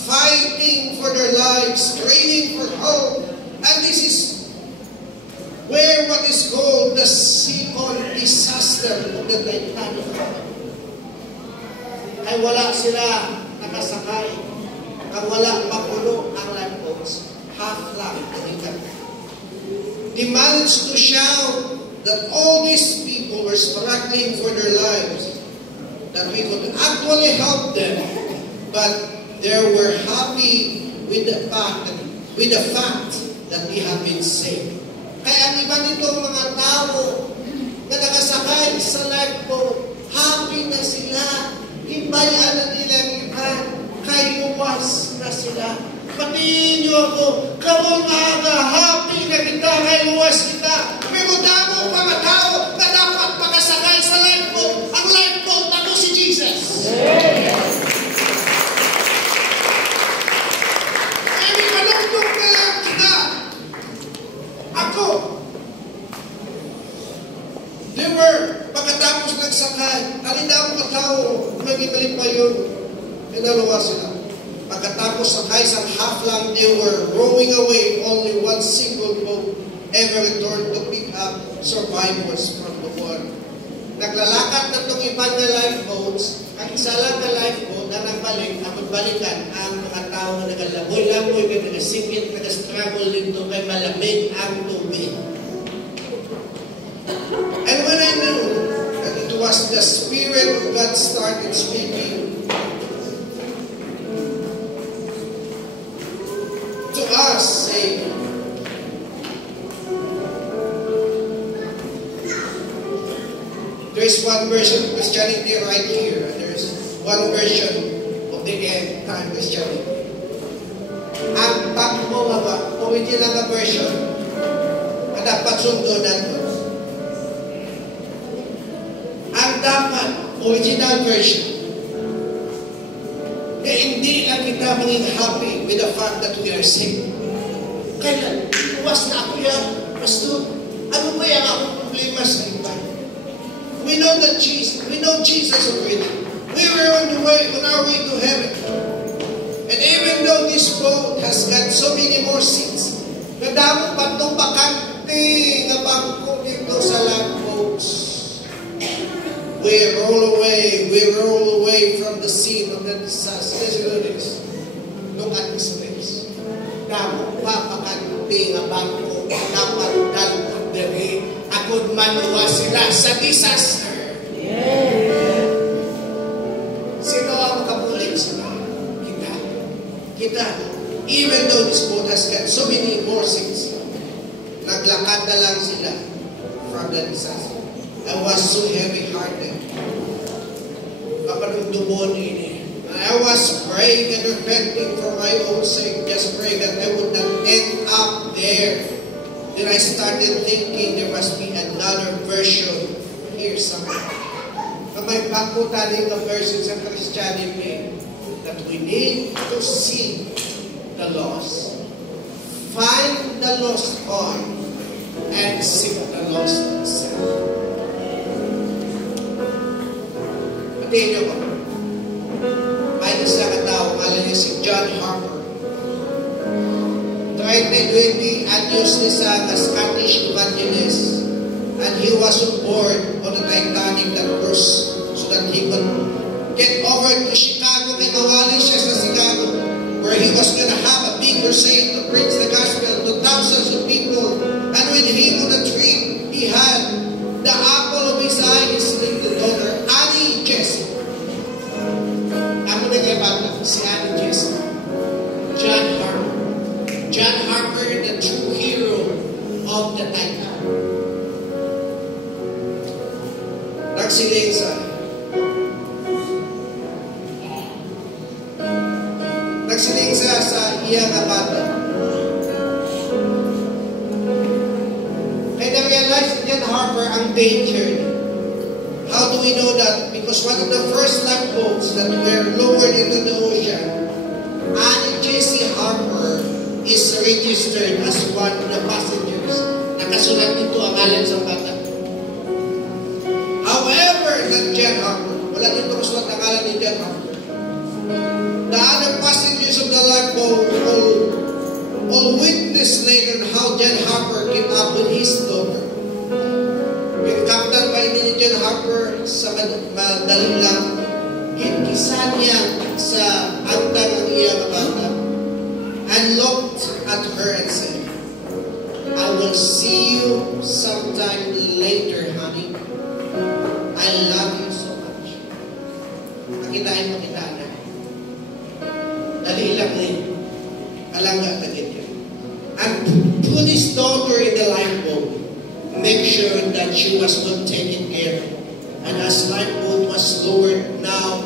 fighting for their lives, straining for hope. And this is where what is called the second disaster of the Titanic. Ay wala sila nakasakay. Ang wala mapuno ang lifeboats. Half lang ang ikan. They managed to shout that all these people were struggling for their lives, that we could actually help them, but they were happy with the fact that we have been saved. Kaya ang iba nitong mga tao na nakasakay sa lifeboat, happy na sila Himbayaan na nilang iba. Kay uwas na sila. Patiin niyo ako, kamong aga, happy na kita, kay uwas kita. Pero damo mga tao na dapat makasakay sa lifeboat. Ang lifeboat ako si Jesus. Kaya malungkot na lang kita. Ako. They were, pagkatapos nagsakay, alin daw mga tao, nag-ibalik pa yun. Inaluwa sila. Pagkatapos sakay sa half lang, they were rowing away. Only one single boat ever returned to pick up survivors from the war. Naglalakad na itong ibang na lifeboats. Ang isa lang na lifeboat na nagbalik, ang balikan ang mga tao na nagalaboy-laboy, may nagasingit, nagastruggle dito, kay malamig ang tubig. And when I knew that it was the Spirit of God started speaking to us, saying, there's one version of Christianity right here, and there's one version of the end time Christianity. Ang pagbumawa, original na version, na dapat sundo natin. Ang dapat, original version, na hindi lang kita maging happy with the fact that we are sick. Kaya, iwas na ako yan, Pastor. Ano ba yung akong problema sa iba? We know that Jesus, we know Jesus already. We were on our way to heaven. And even though this boat has got so many more seats, nadamo pa itong bakante na bangko dito sa lifeboats. We roll away from the scene of the disaster. Listen to this. Look at this place. Damo pa bakante na bangko, dapat dalawang dere, akod manuwa sila sa disaster. Sino ang makabuling sila? Kita. Even though this boat has got so many more seats, naglakad na lang sila from the disaster. I was so heavy-hearted. Kapanungdumon ini. I was praying and repenting for my own sake, just praying that I would not end up there. Then I started thinking there must be another version here somewhere. May pakutaling na version sa Christianity that we need to see the lost, find the lost coin, and seek the lost self. Patayin niyo ba? May isa katao, ngalan niya si John Harper. 20 anyos niya sa Scottish evangelist, and he was on board on the Titanic that cruise so that he could get over to Chicago. Kaya nawali siya sa Chicago, where he was going to have a big crusade to preach the gospel to thousands of people. And with him on the trip, he had the apple of his eye, his little daughter, Annie Jessie. Ako na kay bata, si Annie Jessie. John Harper. John Harper, the true hero of the Titanic. Nagsiling siya sa iyang bata. Kaya na-realize ni John Harper ang danger. How do we know that? Because one of the first lifeboats that were lowered into the ocean, Annie Jessie Harper is registered as one of the passengers. Nakasulat nito ang ngalan sa bata. However, that John Harper, wala dito kasulat ang ngalan ni John Harper. The other passengers of the lifeboat all witness later how John Harper came up with his daughter. Yung captain pa ni John Harper sa madali lang, hinkisan niya sa hagdan ng iyang bata and looked at her and said, I will see you sometime later, honey. I love you so much. Makitain mo kita na. Dali lang rin. Kalangga tagit yun. And put his daughter in the lifeboat. Make sure that she was not taken care of. And as lifeboat was lowered now,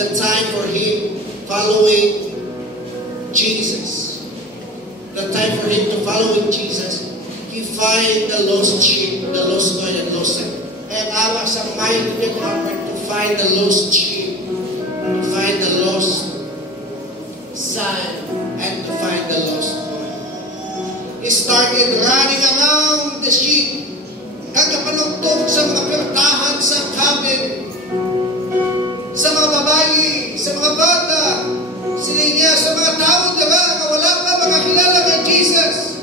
the time for him following Jesus. The time for him to follow Jesus. He find the lost sheep, the lost coin, and lost son. Kaya awa sa mind of Harper to find the lost sheep, to find the lost son, and to find the lost coin. He started running around the sheep. Kagapanugtog sa mga pertahan sa cabin, sa mga babae, sa mga bata, sila niya, sa mga tao diba, na wala pa makakilala kay Jesus.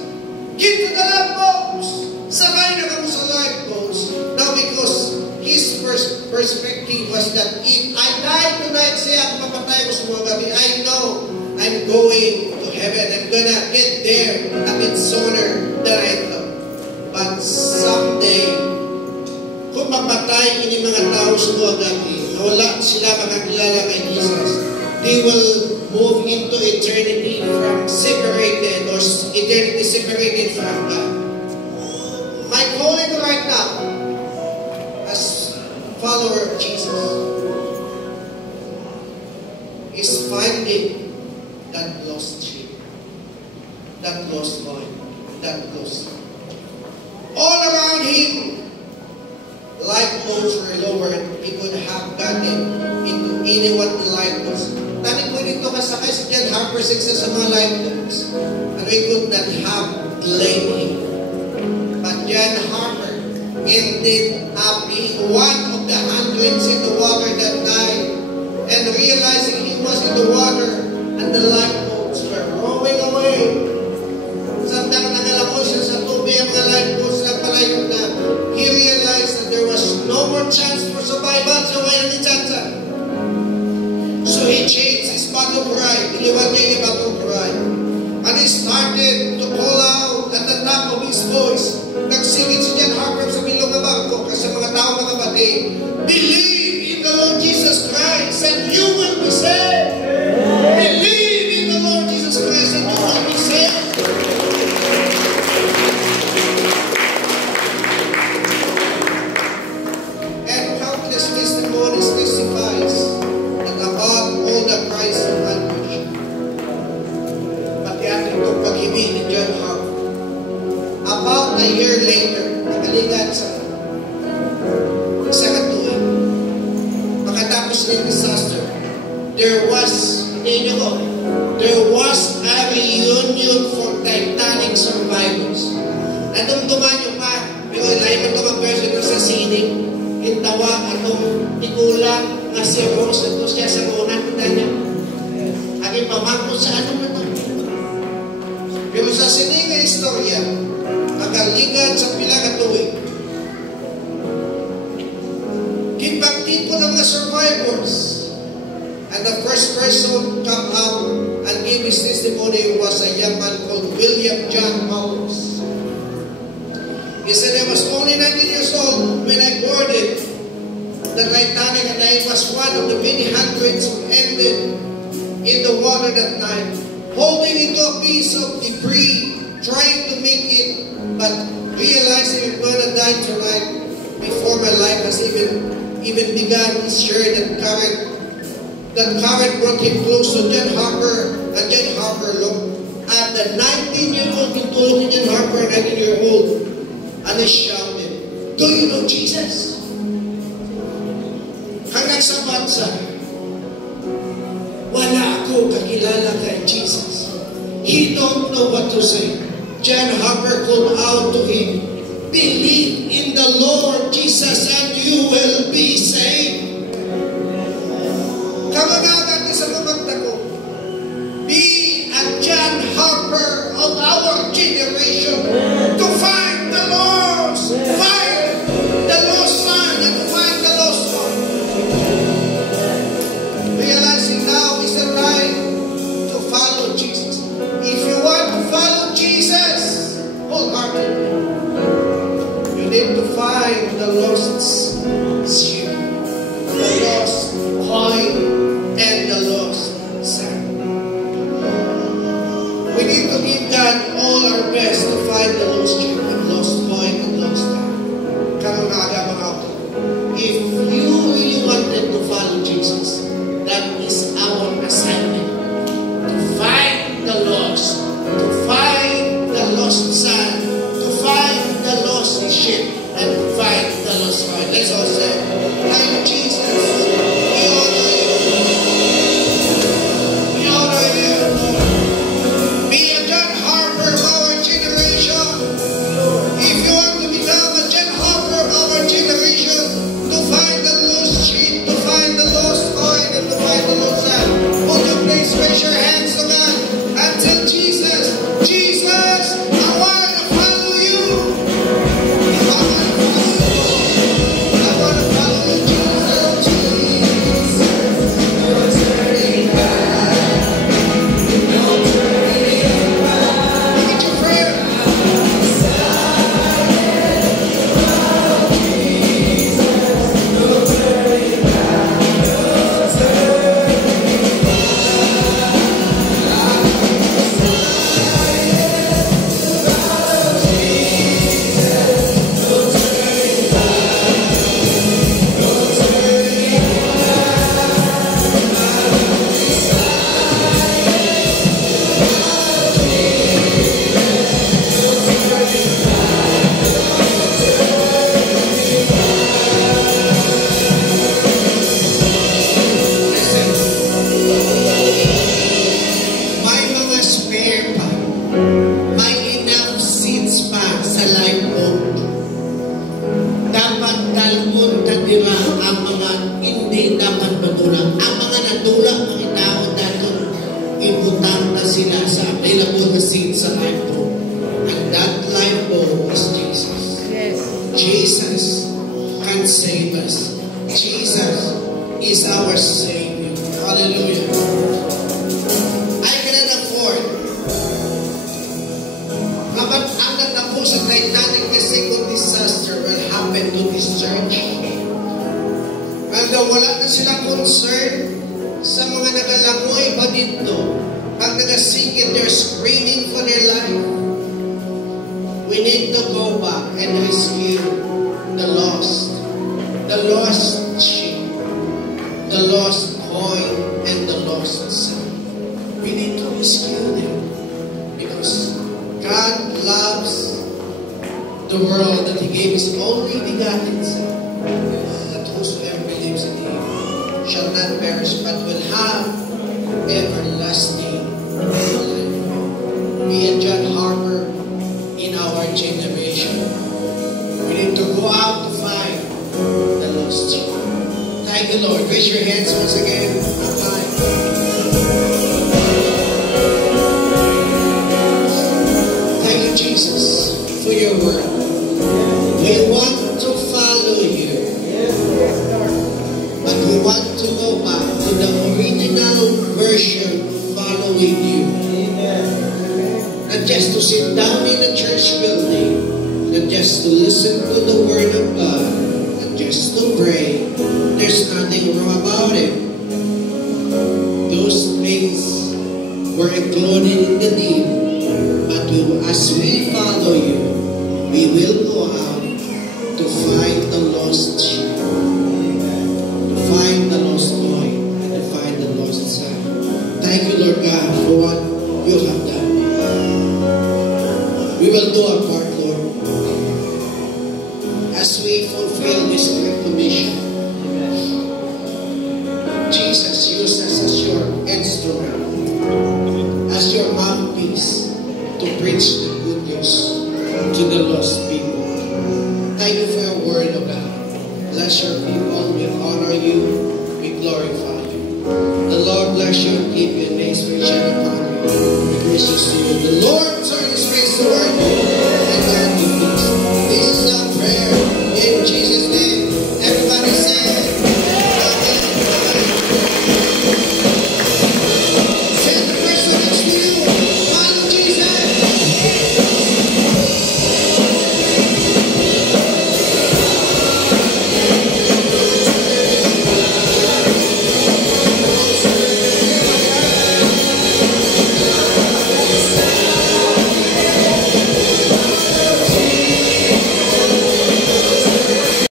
Get to the lifeboats. Sakay na kami sa lifeboats. Now because his first perspective was that if I die tonight, siya, papatay ko sa mga gabi, I know I'm going to heaven. I'm gonna get there a bit sooner than I thought. But someday, kung mapatay ini mga tao sa mga gabi, na wala sila makakilala kay Jesus, they will move into eternity from separated or eternity separated from God. My calling right now as follower of Jesus is finding that lost sheep, that lost coin, that lost. All around him, lifeboats were lowered. He could have gotten into any one of the lifeboats. Tani pwede ito kasakay si John Harper sa mga lifeboats. And we could not have blamed him. But John Harper ended up being one of the hundreds in the water that night. And realizing he was in the water and the lifeboats were rowing away. Samtang nagalako siya sa tubig ang mga lifeboats na palayo na, he realized that there was no more chance for survival sa wayan ni Chacha. So he changed his battle cry. Iniwan niya yung battle cry. And he started to call out at the top of his voice. Nagsingit si John Harper sa bilog na bangko kasi mga tao mga kapatid, believe in the Lord Jesus Christ and you will be saved. Believe in the Lord Jesus Christ and you will be saved. And countless testimonies testifies that above all the price of anguish, pati ating itong pag-ibig ni John Harper. About a year later, nakaligan sa katuig, makatapos ng disaster, there was a reunion for Titanic survivors. Nadumduman nyo pa, pero lahat ito mag-version ko sa sining, hintawa atong tikulang nga si Rose, ito siya sa una, kita niya. Aking pamangkot sa ano na ito. Pero sa sining nga istorya, nakaligan sa pila katuig, kinbangtin po ng mga survivors. And the first person come up and give his testimony was a young man called William John Powers. He said, I was only 19 years old when I boarded the Titanic, and I was one of the many hundreds who ended in the water that night, holding into a piece of debris, trying to make it, but realizing I'm going to die tonight before my life has even begun. He shared that current brought him close to John Harper, and John Harper looked at the 19-year-old, tulog ni John Harper, 19-year-old, and he shouted, do you know Jesus? Hanggang sa bansa, wala ako kakilala kay Jesus. He don't know what to say. John Harper called out to him, believe in the Lord Jesus and you will be saved. Kamagagan sa kumagta ko, be a John Harper of our generation to find the lost, find the lost son and to find the lost one. Realizing now is the time to follow Jesus. If you want to follow Jesus wholeheartedly, you need to find the lost sheep. nadula ang inaon natin, ibutang na sila sa available na seat sa lifeboat. And that lifeboat is Jesus. Yes. Jesus can save us. Jesus is our Savior. Hallelujah. I cannot afford. Kabat ang natapos sa Titanic na single disaster will happen to this church. Although wala na silang concern sa mga nagalangoy pa dito, pag nagasingit, they're screaming for their life. We need to go back and rescue the lost sheep, the lost coin, and the lost son. We need to rescue them because God loves the world that He gave His only begotten Son, that whosoever believes in Him shall not perish but will have everlasting life. Me and John Harper in our generation, we need to go out to find the lost sheep. Thank you, Lord. Raise your hands once again. Up high. Thank you, Jesus, for your word. We want to follow you, but we want to go back to the original version of following you. Not just to sit down in a church building, not just to listen to the word of God, not just to pray. There's nothing wrong about it. Those things were included in the deal. But as we follow you, we will go out to find the lost sheep, to find the lost boy, and to find the lost son. Thank you, Lord God, for what you have done. We will do our part, Lord, as we fulfill this great commission. Jesus, use us as your instrument, as your mouthpiece to preach the good news to the lost people. Thank you for your word, O God. Bless your people. We honor you. We glorify you. The Lord bless you and keep you, and may His face shine upon you. We gracious to you. The Lord turn His face toward you